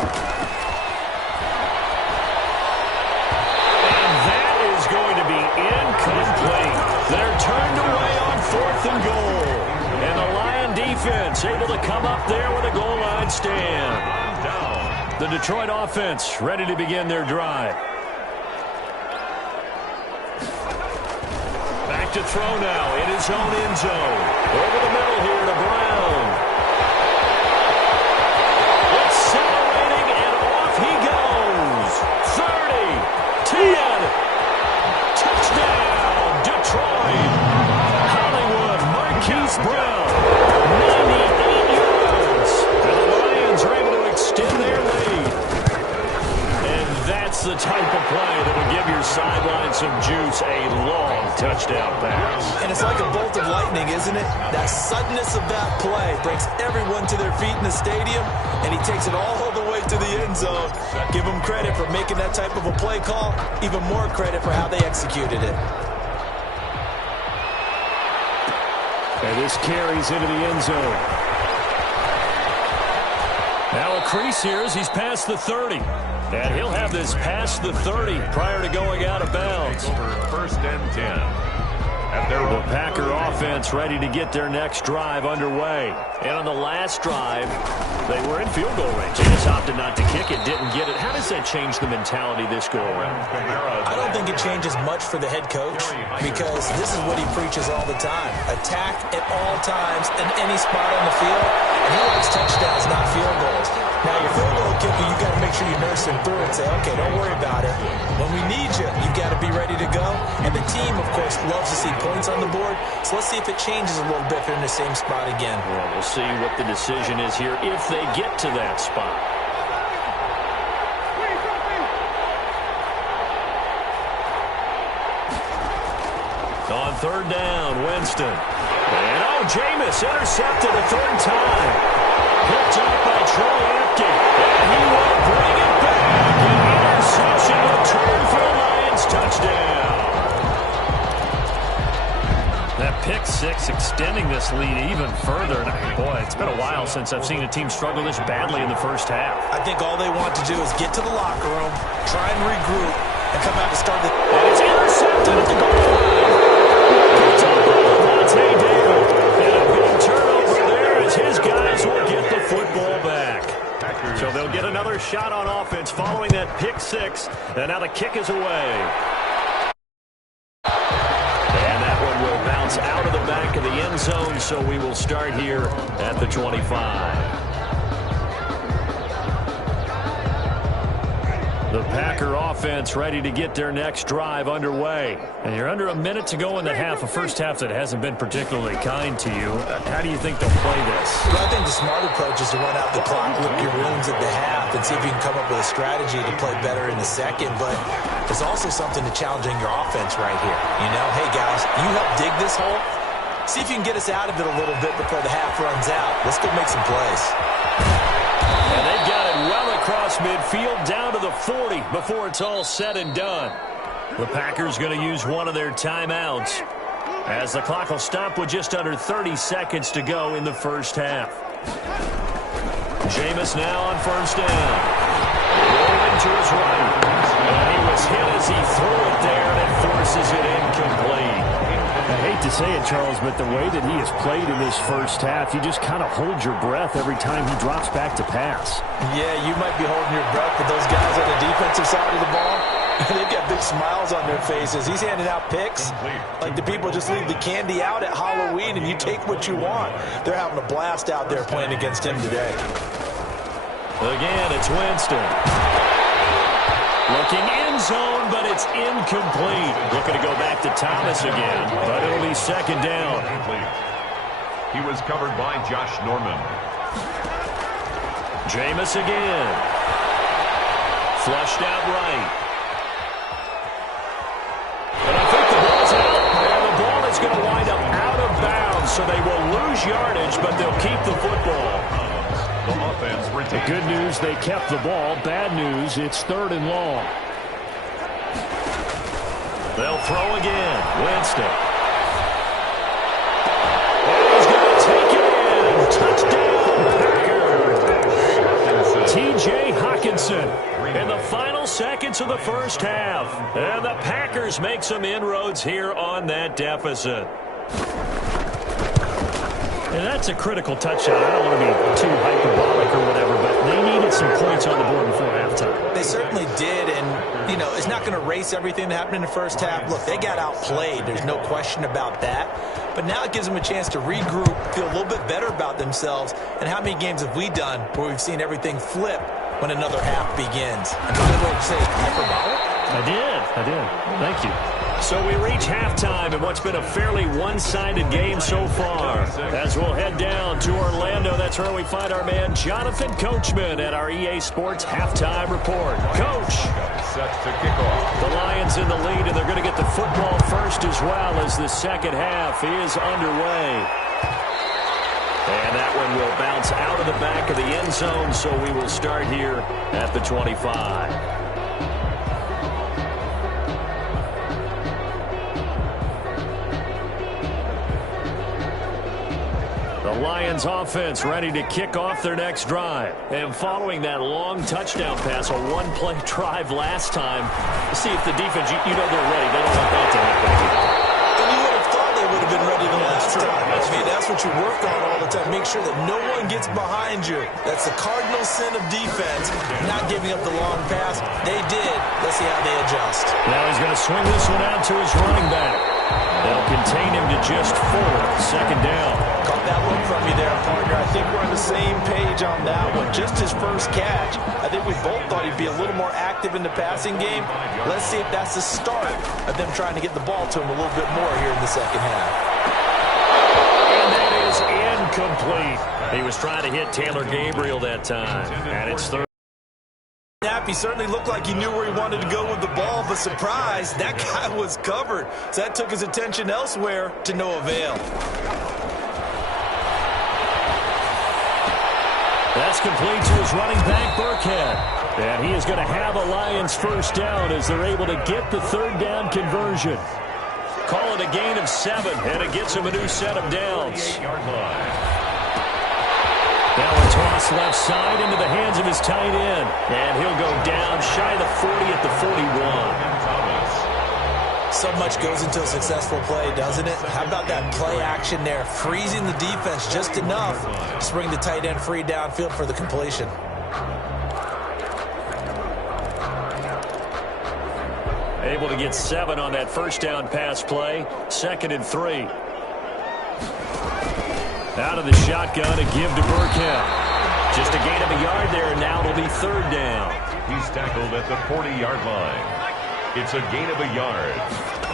And that is going to be incomplete. They're turned away on 4th and goal. And the Lion defense able to come up there with a goal line stand. The Detroit offense ready to begin their drive. Back to throw now in his own end zone. Over the middle here to Brown. Accelerating, and off he goes. 30, 10. Touchdown, Detroit. Hollywood, Marquise Brown. 98 yards. And the Lions are able to extend their lead. And that's the type of play that will give your sideline some juice. A long touchdown pass. And it's like a bolt of lightning, isn't it? That suddenness of that play brings everyone to their feet in the stadium, and he takes it all the way to the end zone. Give him credit for making that type of a play call. Even more credit for how they executed it. And this carries into the end zone. Now a crease here as he's past the 30. And he'll have this past the 30 prior to going out of bounds. Over 1st and 10. The Packer offense ready to get their next drive underway. And on the last drive, they were in field goal range. They just opted not to kick it, didn't get it. How does that change the mentality this go around? I don't think it changes much for the head coach, because this is what he preaches all the time. Attack at all times in any spot on the field. And he likes touchdowns, not field goals. Now, your field goal kicker, you got to make sure you nurse him through and say, okay, don't worry about it. When we need you, you got to be ready to go. And the team, of course, loves to see points on the board. So let's see if it changes a little bit if they're in the same spot again. Well, we'll see what the decision is here if they get to that spot. On 3rd down, Winston. And, Jameis intercepted a 3rd time. Picked up by Troy Apke. And he will bring it back. An interception return for a Lions touchdown. That pick 6 extending this lead even further. And, boy, it's been a while since I've seen a team struggle this badly in the first half. I think all they want to do is get to the locker room, try and regroup, and come out to start the... And it's intercepted at the goal line. Picked up by Devontae Davis. And a big turnover there as his guys will get the football back. So they'll get another shot on offense following that pick 6. And now the kick is away. And that one will bounce out of the back of the end zone, so we will start here at the 25. The Packer offense ready to get their next drive underway. And you're under a minute to go in the half, a first half that hasn't been particularly kind to you. How do you think they'll play this? Well, I think the smart approach is to run out the clock, look your wounds at the half, and see if you can come up with a strategy to play better in the second. But there's also something to challenging your offense right here. You know, hey, guys, you help dig this hole. See if you can get us out of it a little bit before the half runs out. Let's go make some plays. And they've got it well across midfield, down to the 40 before it's all said and done. The Packers going to use one of their timeouts as the clock will stop with just under 30 seconds to go in the first half. Jameis now on 1st down. Rolling to his right. And he was hit as he threw it there, and it forces it incomplete. I hate to say it, Charles, but the way that he has played in this first half, you just kind of hold your breath every time he drops back to pass. Yeah, you might be holding your breath, but those guys on the defensive side of the ball, they've got big smiles on their faces. He's handing out picks like the people just leave the candy out at Halloween and you take what you want. They're having a blast out there playing against him today. Again, it's Winston. Looking end zone, but it's incomplete. Looking to go back to Thomas again, but it'll be 2nd down. He was covered by Josh Norman. Jameis again. Flushed out right. And I think the ball's out. And the ball is going to wind up out of bounds, so they will lose yardage, but they'll keep the football. The offense retains. The good news, they kept the ball. Bad news, it's 3rd and long. They'll throw again. Winston. And he's going to take it in. Touchdown, Packers. first half. And the Packers make some inroads here on that deficit. And that's a critical touchdown. I don't want to be too hyperbolic or whatever, but they needed some points on the board before halftime. They certainly did, and, you know, it's not going to erase everything that happened in the first half. Look, they got outplayed. There's no question about that. But now it gives them a chance to regroup, feel a little bit better about themselves. And how many games have we done where we've seen everything flip when another half begins? And by the way, say hyperbolic? I did. Thank you. So we reach halftime in what's been a fairly one-sided game so far. As we'll head down to Orlando, that's where we find our man Jonathan Coachman at our EA Sports Halftime Report. Coach! Set to kick off. The Lions in the lead, and they're going to get the football first as well as the second half is underway. And that one will bounce out of the back of the end zone, so we will start here at the 25. The Lions offense ready to kick off their next drive. And following that long touchdown pass, a one-play drive last time, see if the defense, you know they're ready. They don't want that to happen again. And you would have thought they would have been ready the last time. I mean, that's what you work on all the time. Make sure that no one gets behind you. That's the cardinal sin of defense, not giving up the long pass. They did. Let's see how they adjust. Now he's going to swing this one out to his running back. They'll contain him to just 4. Second down. Caught that look from you there, partner. I think we're on the same page on that one. Just his first catch. I think we both thought he'd be a little more active in the passing game. Let's see if that's the start of them trying to get the ball to him a little bit more here in the second half. And that is incomplete. He was trying to hit Taylor Gabriel that time. And it's third. He certainly looked like he knew where he wanted to go with the ball, but surprise, that guy was covered. So that took his attention elsewhere to no avail. That's complete to his running back, Burkhead. And he is going to have a Lions first down as they're able to get the third down conversion. Call it a gain of 7, and it gets him a new set of downs. Now a toss left side into the hands of his tight end. And he'll go down shy of the 40 at the 41. So much goes into a successful play, doesn't it? How about that play action there? Freezing the defense just enough to bring the tight end free downfield for the completion. Able to get 7 on that first down pass play. 2nd and 3. Out of the shotgun and give to Burkhead. Just a gain of a yard there, and now it'll be third down. He's tackled at the 40-yard line. It's a gain of a yard.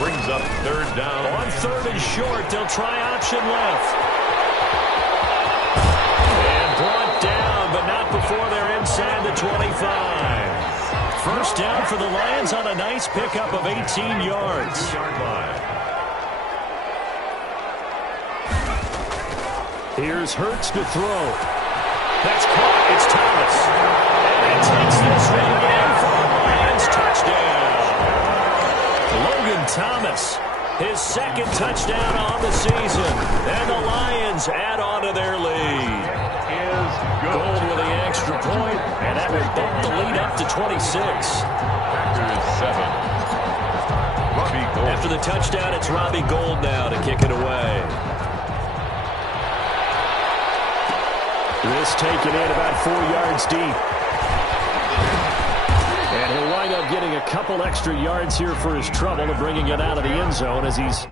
Brings up third down. On 3rd and short, they'll try option left. And brought down, but not before they're inside the 25. First down for the Lions on a nice pickup of 18 yards. Here's Hurts to throw. That's caught. It's Thomas. And it takes this one in for a Lions touchdown. Logan Thomas, his 2nd touchdown on the season. And the Lions add on to their lead. Gold with the extra point, and that will bump the lead up to 26. After the touchdown, it's Robbie Gould now to kick it away. This taken in about 4 yards deep. And he'll wind up getting a couple extra yards here for his trouble and bringing it out of the end zone as he's...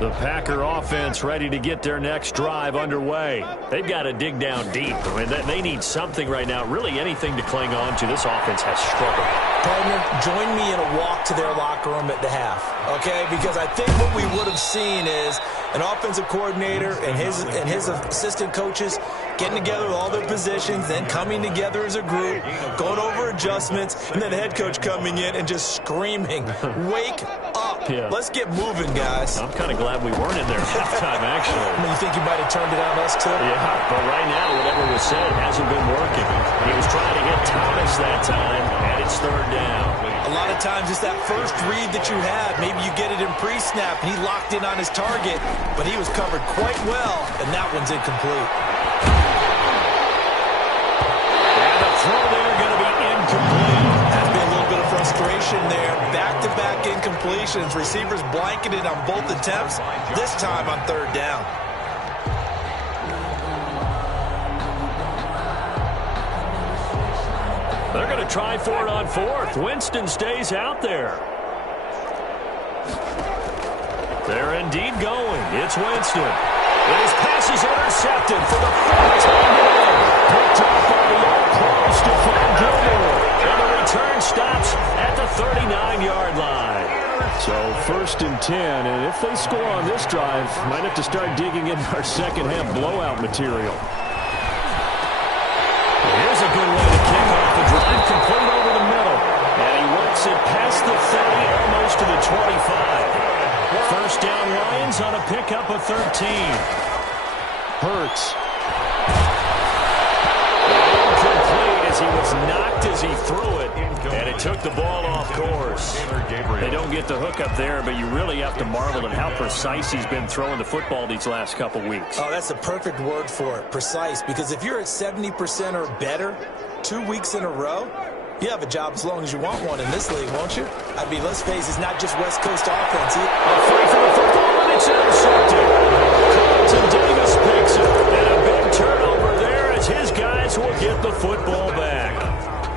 The Packer offense ready to get their next drive underway. They've got to dig down deep. I mean, they need something right now, really anything to cling on to. This offense has struggled. Partner, join me in a walk to their locker room at the half, okay? Because I think what we would have seen is an offensive coordinator and his assistant coaches getting together with all their positions, then coming together as a group, going over adjustments, and then the head coach coming in and just screaming, wake up. Yeah. Let's get moving, guys. I'm kind of glad we weren't in there at halftime, actually. I mean, you think you might have turned it on us, too? Yeah, but right now, whatever was said hasn't been working. He was trying to hit Thomas that time, and It's third down. A lot of times it's that first read that you have. Maybe you get it in pre-snap, and he locked in on his target, but he was covered quite well, and that one's incomplete. And the throw there going to be incomplete. Has been a little bit of frustration there. Back-to-back incompletions. Receivers blanketed on both attempts, this time on third down. They're going to try for it on fourth. Winston stays out there. They're indeed going. It's Winston. And his pass is intercepted for the fourth time today. Picked up by the all-pro Stephon Gilmore. And the return stops at the 39-yard line. So 1st and 10, and if they score on this drive, might have to start digging into our second-half blowout material. Here's a good way to kick off the drive, complete over the middle. And he works it past the 30, almost to the 25. First down Lions on a pickup of 13. Hurts. Incomplete as he was knocked as he threw it. And it took the ball off course. They don't get the hook up there, but you really have to marvel at how precise he's been throwing the football these last couple weeks. Oh, that's the perfect word for it, precise. Because if you're at 70% or better 2 weeks in a row, you have a job as long as you want one in this league, won't you? I mean, let's face it, it's not just West Coast offense. A fight for the football, and it's intercepted. Carlton Davis picks it, and a big turnover there as his guys will get the football back.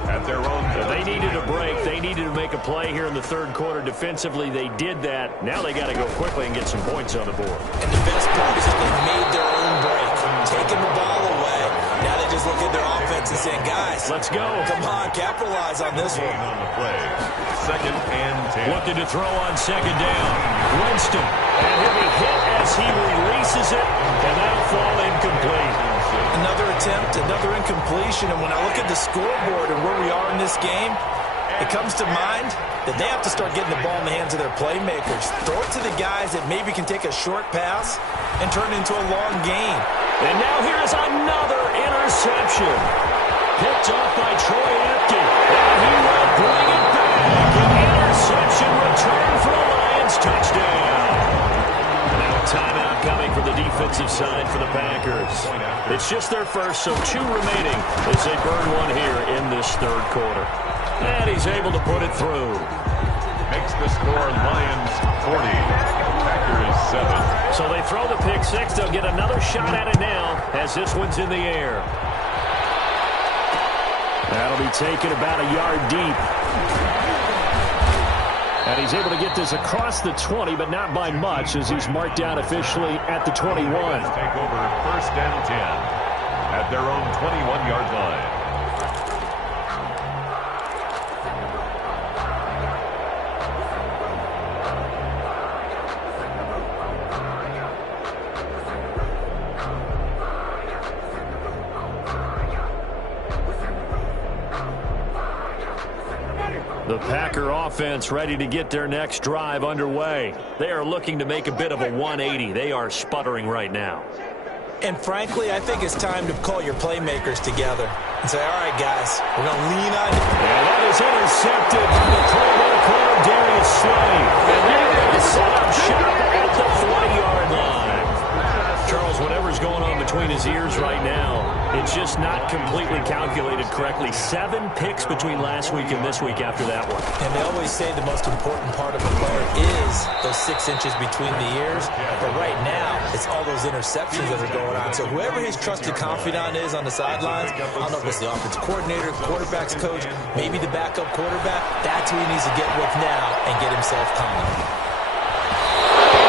At their own, they needed a break. They needed to make a play here in the third quarter. Defensively, they did that. Now they got to go quickly and get some points on the board. And the best part is that they made their own break, taking the ball away. Now they just look at their offense and saying, guys, let's go. Come on, capitalize on this one. on the play. 2nd and 10. Looking to throw on second down. Winston. And he'll be hit as he releases it, and that'll fall incomplete. Another attempt, another incompletion, and when I look at the scoreboard and where we are in this game, it comes to mind that they have to start getting the ball in the hands of their playmakers. Throw it to the guys that maybe can take a short pass and turn it into a long gain. And now here is another interception. Picked off by Troy Apke. And he will bring it back. An interception return for the Lions. Touchdown. Now a timeout coming from the defensive side for the Packers. It's just their first, so 2 remaining as they burn one here in this third quarter. And he's able to put it through. Makes the score Lions 40. Packers 7. So they throw the pick six. They'll get another shot at it now as this one's in the air. That'll be taken about a yard deep. And he's able to get this across the 20, but not by much as he's marked down officially at the 21. Take over 1st and 10 at their own 21-yard line. The Packer offense ready to get their next drive underway. They are looking to make a bit of a 180. They are sputtering right now. And frankly, I think it's time to call your playmakers together and say, all right, guys, we're going to lean on it. And that is intercepted by the corner, Darius Slay. And they're going to set up shop at the 40-yard line. Charles, whatever's going on between his ears right now, it's just not completely calculated correctly. 7 picks between last week and this week after that one. And they always say the most important part of a player is those 6 inches between the ears. But right now, it's all those interceptions that are going on. So whoever his trusted confidant is on the sidelines, I don't know if it's the offensive coordinator, quarterback's coach, maybe the backup quarterback, that's who he needs to get with now and get himself calm.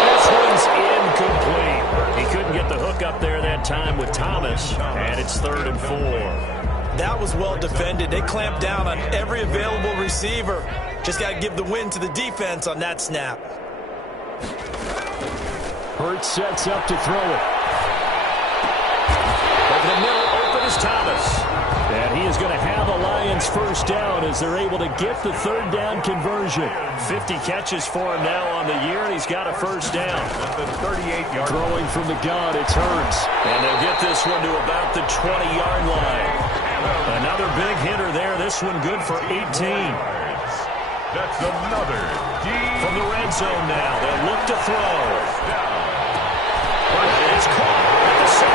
This one's incomplete. He couldn't get the hook up there that time with Thomas, and it's 3rd and 4. That was well defended. They clamped down on every available receiver. Just got to give the win to the defense on that snap. Hurts sets up to throw it. Over the middle, open is Thomas. And he is going to have a Lions first down as they're able to get the 3rd down conversion. 50 catches for him now on the year, and he's got a first down. At the 38-yard throwing from the gun, it's Hurts. And they'll get this one to about the 20-yard line. Another big hitter there. This one good for 18. That's another deep. From the red zone now. They'll look to throw. But it's caught at the 7.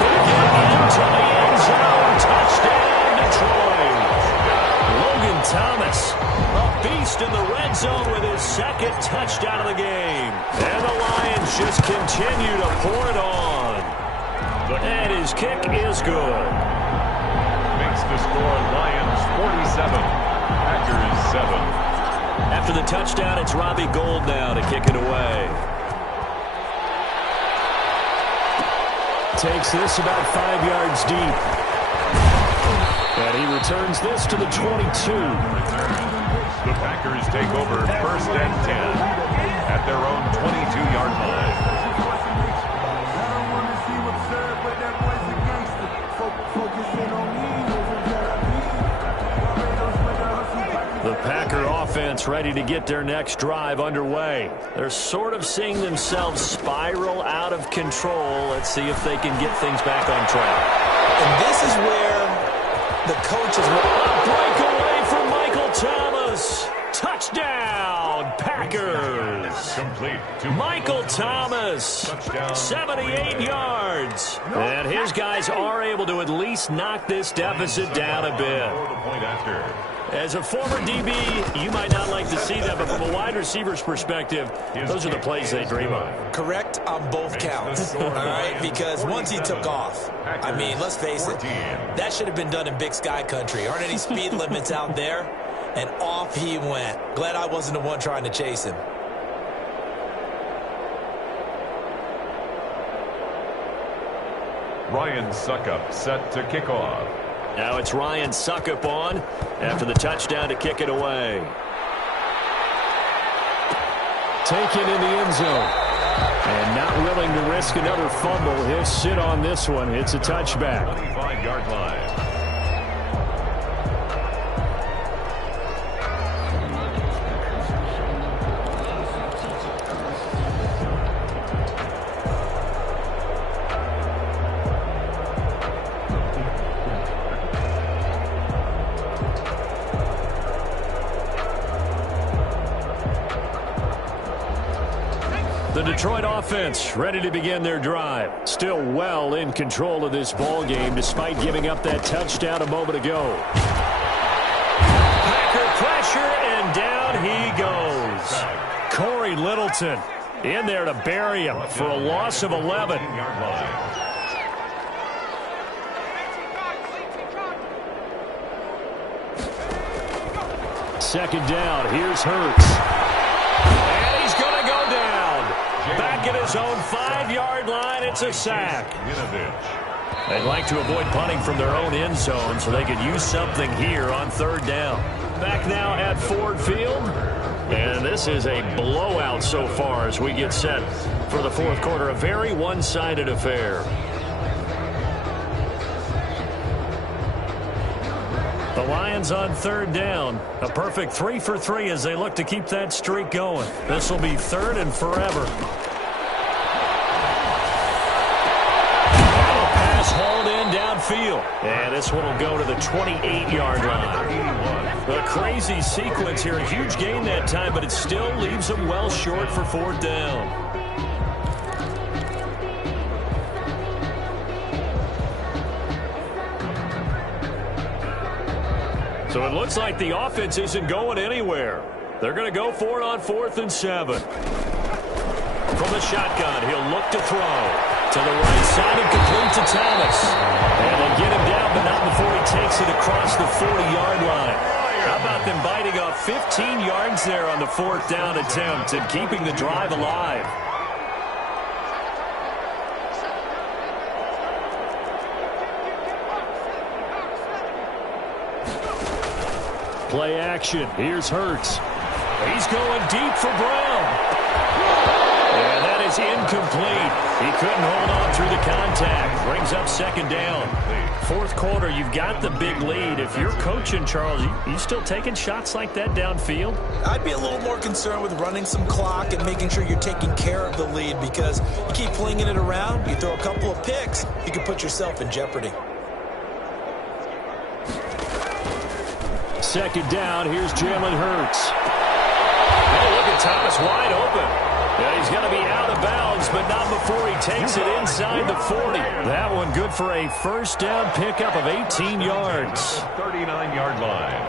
They'll get into the end zone. Touchdown, Detroit. Logan Thomas, a beast in the red zone with his second touchdown of the game. And the Lions just continue to pour it on. And his kick is good. Makes the score Lions 47, Packers 7. After the touchdown, it's Robbie Gould now to kick it away. Takes this about 5 yards deep. And he returns this to the 22. The Packers take over first and 10 at their own 22-yard line. The Packer offense ready to get their next drive underway. They're sort of seeing themselves spiral out of control. Let's see if they can get things back on track. And this is where the coaches will... A breakaway from Michael Thomas. Touchdown, Packers. Complete to Michael Thomas, touchdown. 78 yards. And his guys are able to at least knock this deficit down a bit. The point after. As a former DB, you might not like to see that, but from a wide receiver's perspective, those are the plays they dream of. Correct on both counts, all right? Because once he took off, I mean, let's face it, that should have been done in Big Sky country. Aren't any speed limits out there? And off he went. Glad I wasn't the one trying to chase him. Ryan Suckup set to kick off. Now it's Ryan Suckup on after the touchdown to kick it away. Taken in the end zone. And not willing to risk another fumble. He'll sit on this one. It's a touchback. 25-yard line. The Detroit offense ready to begin their drive. Still well in control of this ball game despite giving up that touchdown a moment ago. Packer pressure, and down he goes. Corey Littleton in there to bury him for a loss of 11. Second down, here's Hurts. And he's going to go down. Back at his own 5-yard line, it's a sack. They'd like to avoid punting from their own end zone so they could use something here on third down. Back now at Ford Field. And this is a blowout so far as we get set for the fourth quarter. A very one-sided affair. The Lions on third down. A perfect 3 for 3 as they look to keep that streak going. This will be third and forever. Pass hauled in downfield. And this one will go to the 28-yard line. A crazy sequence here. A huge gain that time, but it still leaves them well short for fourth down. So it looks like the offense isn't going anywhere. They're going to go for it on 4th and 7. From the shotgun, he'll look to throw. To the right side and complete to Thomas. And they'll get him down, but not before he takes it across the 40-yard line. How about them biting off 15 yards there on the fourth down attempt and keeping the drive alive? Play action. Here's Hurts. He's going deep for Brown. And that is incomplete. He couldn't hold on through the contact. Brings up second down. Fourth quarter, you've got the big lead. If you're coaching, Charles, you still taking shots like that downfield? I'd be a little more concerned with running some clock and making sure you're taking care of the lead, because you keep flinging it around, you throw a couple of picks, you can put yourself in jeopardy. second down. Here's Jalen Hurts. Oh, look at Thomas wide open. Yeah, he's going to be out of bounds, but not before he takes it inside the 40. That one good for a first down pickup of 18 yards. 39-yard line.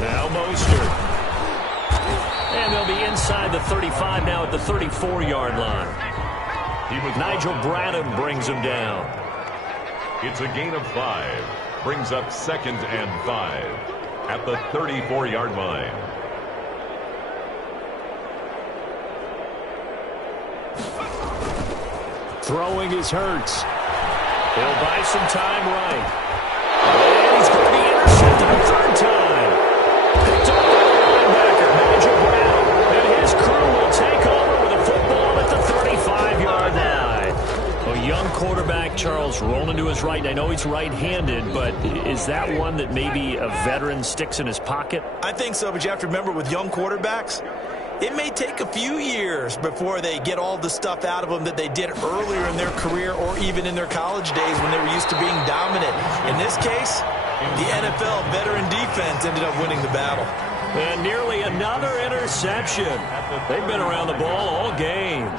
Now Mostert. And they'll be inside the 35 now at the 34-yard line. Nigel Bradham brings him down. It's a gain of 5. Brings up 2nd and 5 at the 34-yard line. Throwing is Hurts. He'll buy some time right. And he's going to be intercepted a third time. Picked up by the linebacker, Nigel Brown. And his crew will take over with a football at the 35-yard line. A young quarterback, Charles, rolling to his right. I know he's right-handed, but is that one that maybe a veteran sticks in his pocket? I think so, but you have to remember with young quarterbacks, it may take a few years before they get all the stuff out of them that they did earlier in their career or even in their college days when they were used to being dominant. In this case, the NFL veteran defense ended up winning the battle. And nearly another interception. They've been around the ball all game.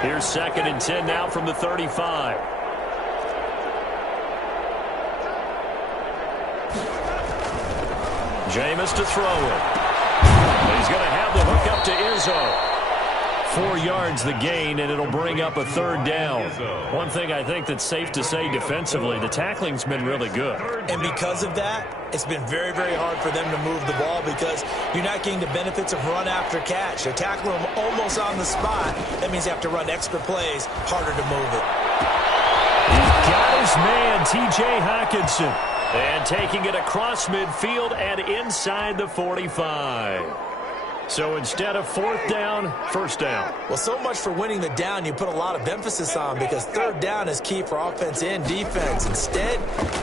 Here's 2nd and 10 now from the 35. Jameis to throw it. He's going to have the hook up to Izzo. 4 yards the gain, and it'll bring up a third down. One thing I think that's safe to say defensively, the tackling's been really good. And because of that, it's been very, very hard for them to move the ball because you're not getting the benefits of run after catch. They're tackling them almost on the spot. That means you have to run extra plays, harder to move it. He's got his man, T.J. Hockenson. And taking it across midfield and inside the 45. So instead of 4th down, 1st down. Well, so much for winning the down you put a lot of emphasis on because 3rd down is key for offense and defense. Instead,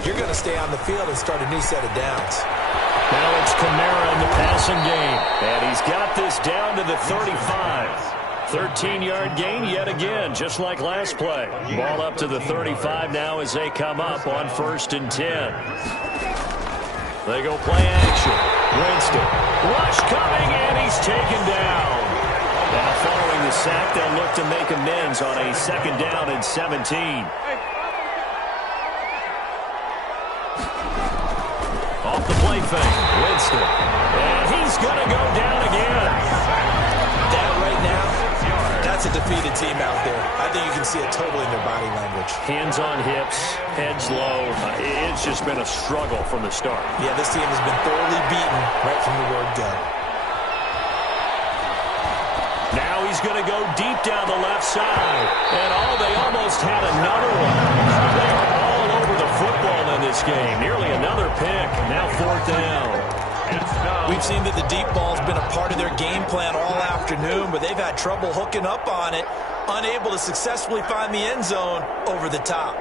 you're going to stay on the field and start a new set of downs. Now it's Kamara in the passing game. And he's got this down to the 35. 13-yard gain yet again, just like last play. Ball up to the 35 now as they come up on 1st and 10. They go play action. Winston. Rush coming, and he's taken down. Now following the sack, they'll look to make amends on a 2nd down and 17. Off the play fake. Winston. And he's going to go down again. That right now, that's a defeated team out there. I think you can see it totally in their body language. Hands on hips, heads low. It's just been a struggle from the start. Yeah, this team has been thoroughly beaten right from the word go. Now he's going to go deep down the left side. And they almost had another one. They are all over the football in this game. Nearly another pick. Now 4th down. We've seen that the deep ball's been a part of their game plan all afternoon, but they've had trouble hooking up on it, unable to successfully find the end zone over the top.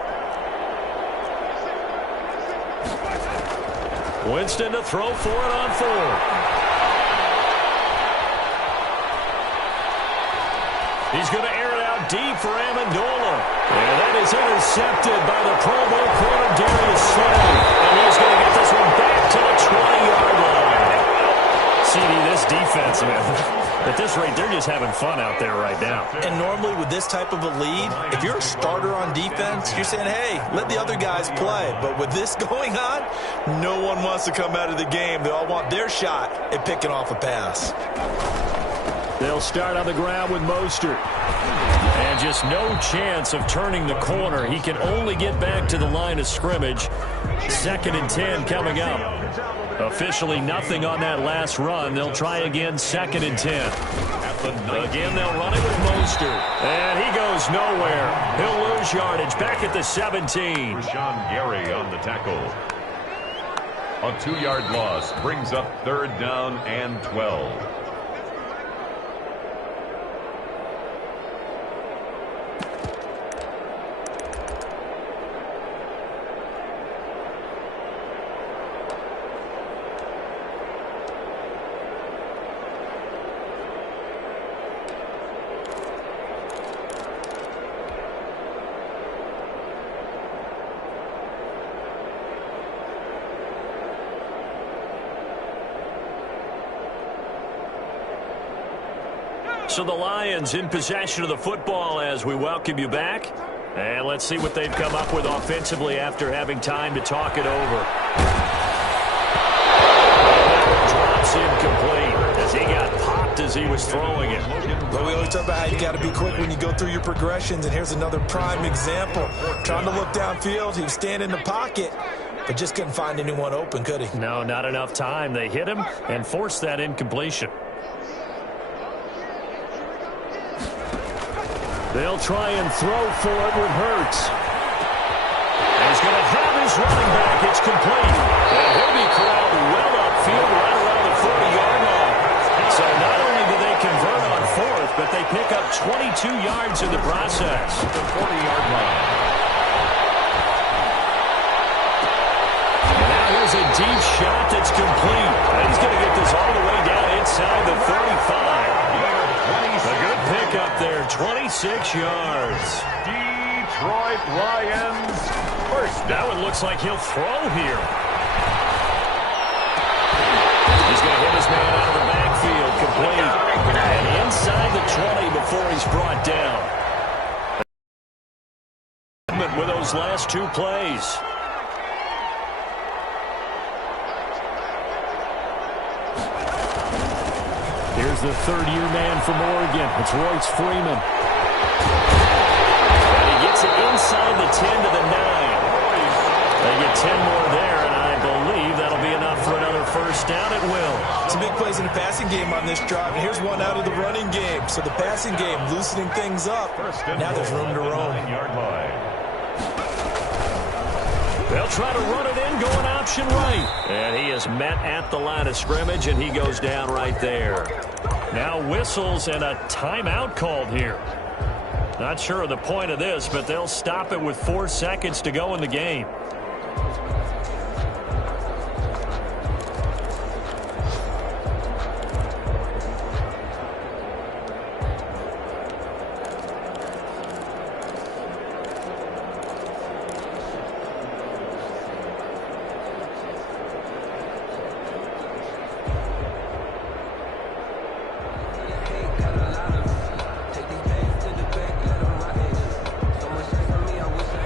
Winston to throw for it on 4th. He's going to air it out deep for Amendola. And that is intercepted by the Pro Bowl corner Darius Slay. And he's going to get this one back to the 20-yard line. CD, this defense, man, at this rate, they're just having fun out there right now. And normally with this type of a lead, if you're a starter on defense, you're saying, hey, let the other guys play. But with this going on, no one wants to come out of the game. They all want their shot at picking off a pass. They'll start on the ground with Mostert. And just no chance of turning the corner. He can only get back to the line of scrimmage. 2nd and 10 coming up. Officially nothing on that last run. They'll try again 2nd and 10. Again, they'll run it with Mostert. And he goes nowhere. He'll lose yardage back at the 17. Rashawn Gary on the tackle. A 2-yard loss brings up 3rd down and 12. So the Lions in possession of the football as we welcome you back. And let's see what they've come up with offensively after having time to talk it over. Drops incomplete as he got popped as he was throwing it. But we always talk about how you got to be quick when you go through your progressions, and here's another prime example. Trying to look downfield, he was standing in the pocket, but just couldn't find anyone open, could he? No, not enough time. They hit him and forced that incompletion. They'll try and throw for it with Hurts. And he's going to have his running back. It's complete. And he'll be corralled well upfield right around the 40-yard line. So not only do they convert on fourth, but they pick up 22 yards in the process. The 40-yard line. And now here's a deep shot that's complete. And he's going to get this all the way down inside the 35. A good pickup there, 26 yards. Detroit Lions first. Now it looks like he'll throw here. He's going to hit his man out of the backfield, complete. And inside the 20 before he's brought down. With those last two plays. Here's the third-year man from Oregon. It's Royce Freeman. And he gets it inside the 10 to the 9. They get 10 more there, and I believe that'll be enough for another first down. It will. Some big plays in the passing game on this drive, and here's one out of the running game. So the passing game loosening things up. Now there's room to roam. They'll try to run it in, going option right. And he is met at the line of scrimmage, and he goes down right there. Now whistles and a timeout called here. Not sure of the point of this, but they'll stop it with 4 seconds to go in the game.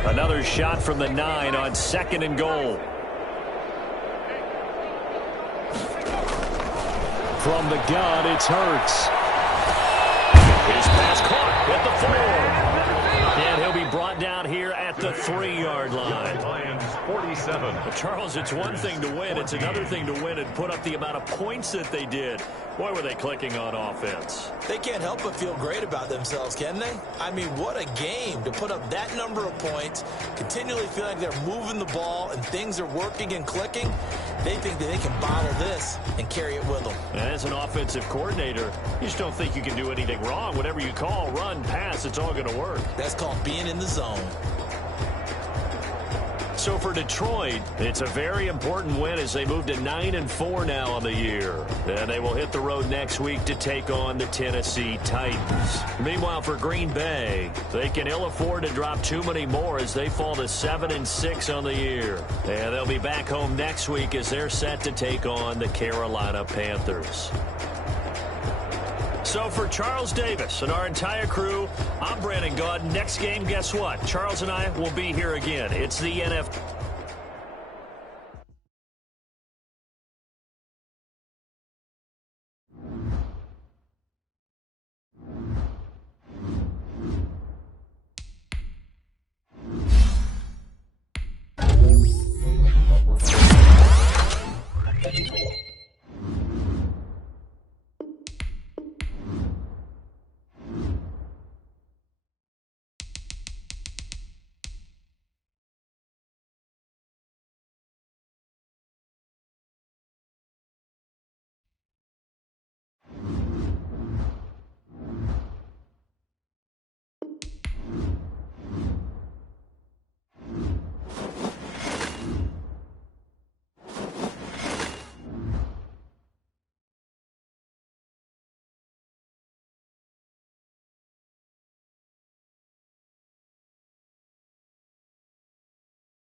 Another shot from the 9 on 2nd and goal. From the gun, it's Hurts. His pass caught at the 4. And he'll be brought down here at the 3-yard line. Lions 47. But Charles, it's one thing to win. It's another thing to win and put up the amount of points that they did. Boy, were they clicking on offense. They can't help but feel great about themselves, can they? I mean, what a game to put up that number of points, continually feel like they're moving the ball and things are working and clicking. They think that they can bottle this and carry it with them. And as an offensive coordinator, you just don't think you can do anything wrong. Whatever you call, run, pass, it's all going to work. That's called being in the zone. So for Detroit, it's a very important win as they move to 9-4 now on the year. And they will hit the road next week to take on the Tennessee Titans. Meanwhile, for Green Bay, they can ill afford to drop too many more as they fall to 7-6 on the year. And they'll be back home next week as they're set to take on the Carolina Panthers. So for Charles Davis and our entire crew, I'm Brandon Gaudin. Next game, guess what? Charles and I will be here again. It's the NFL.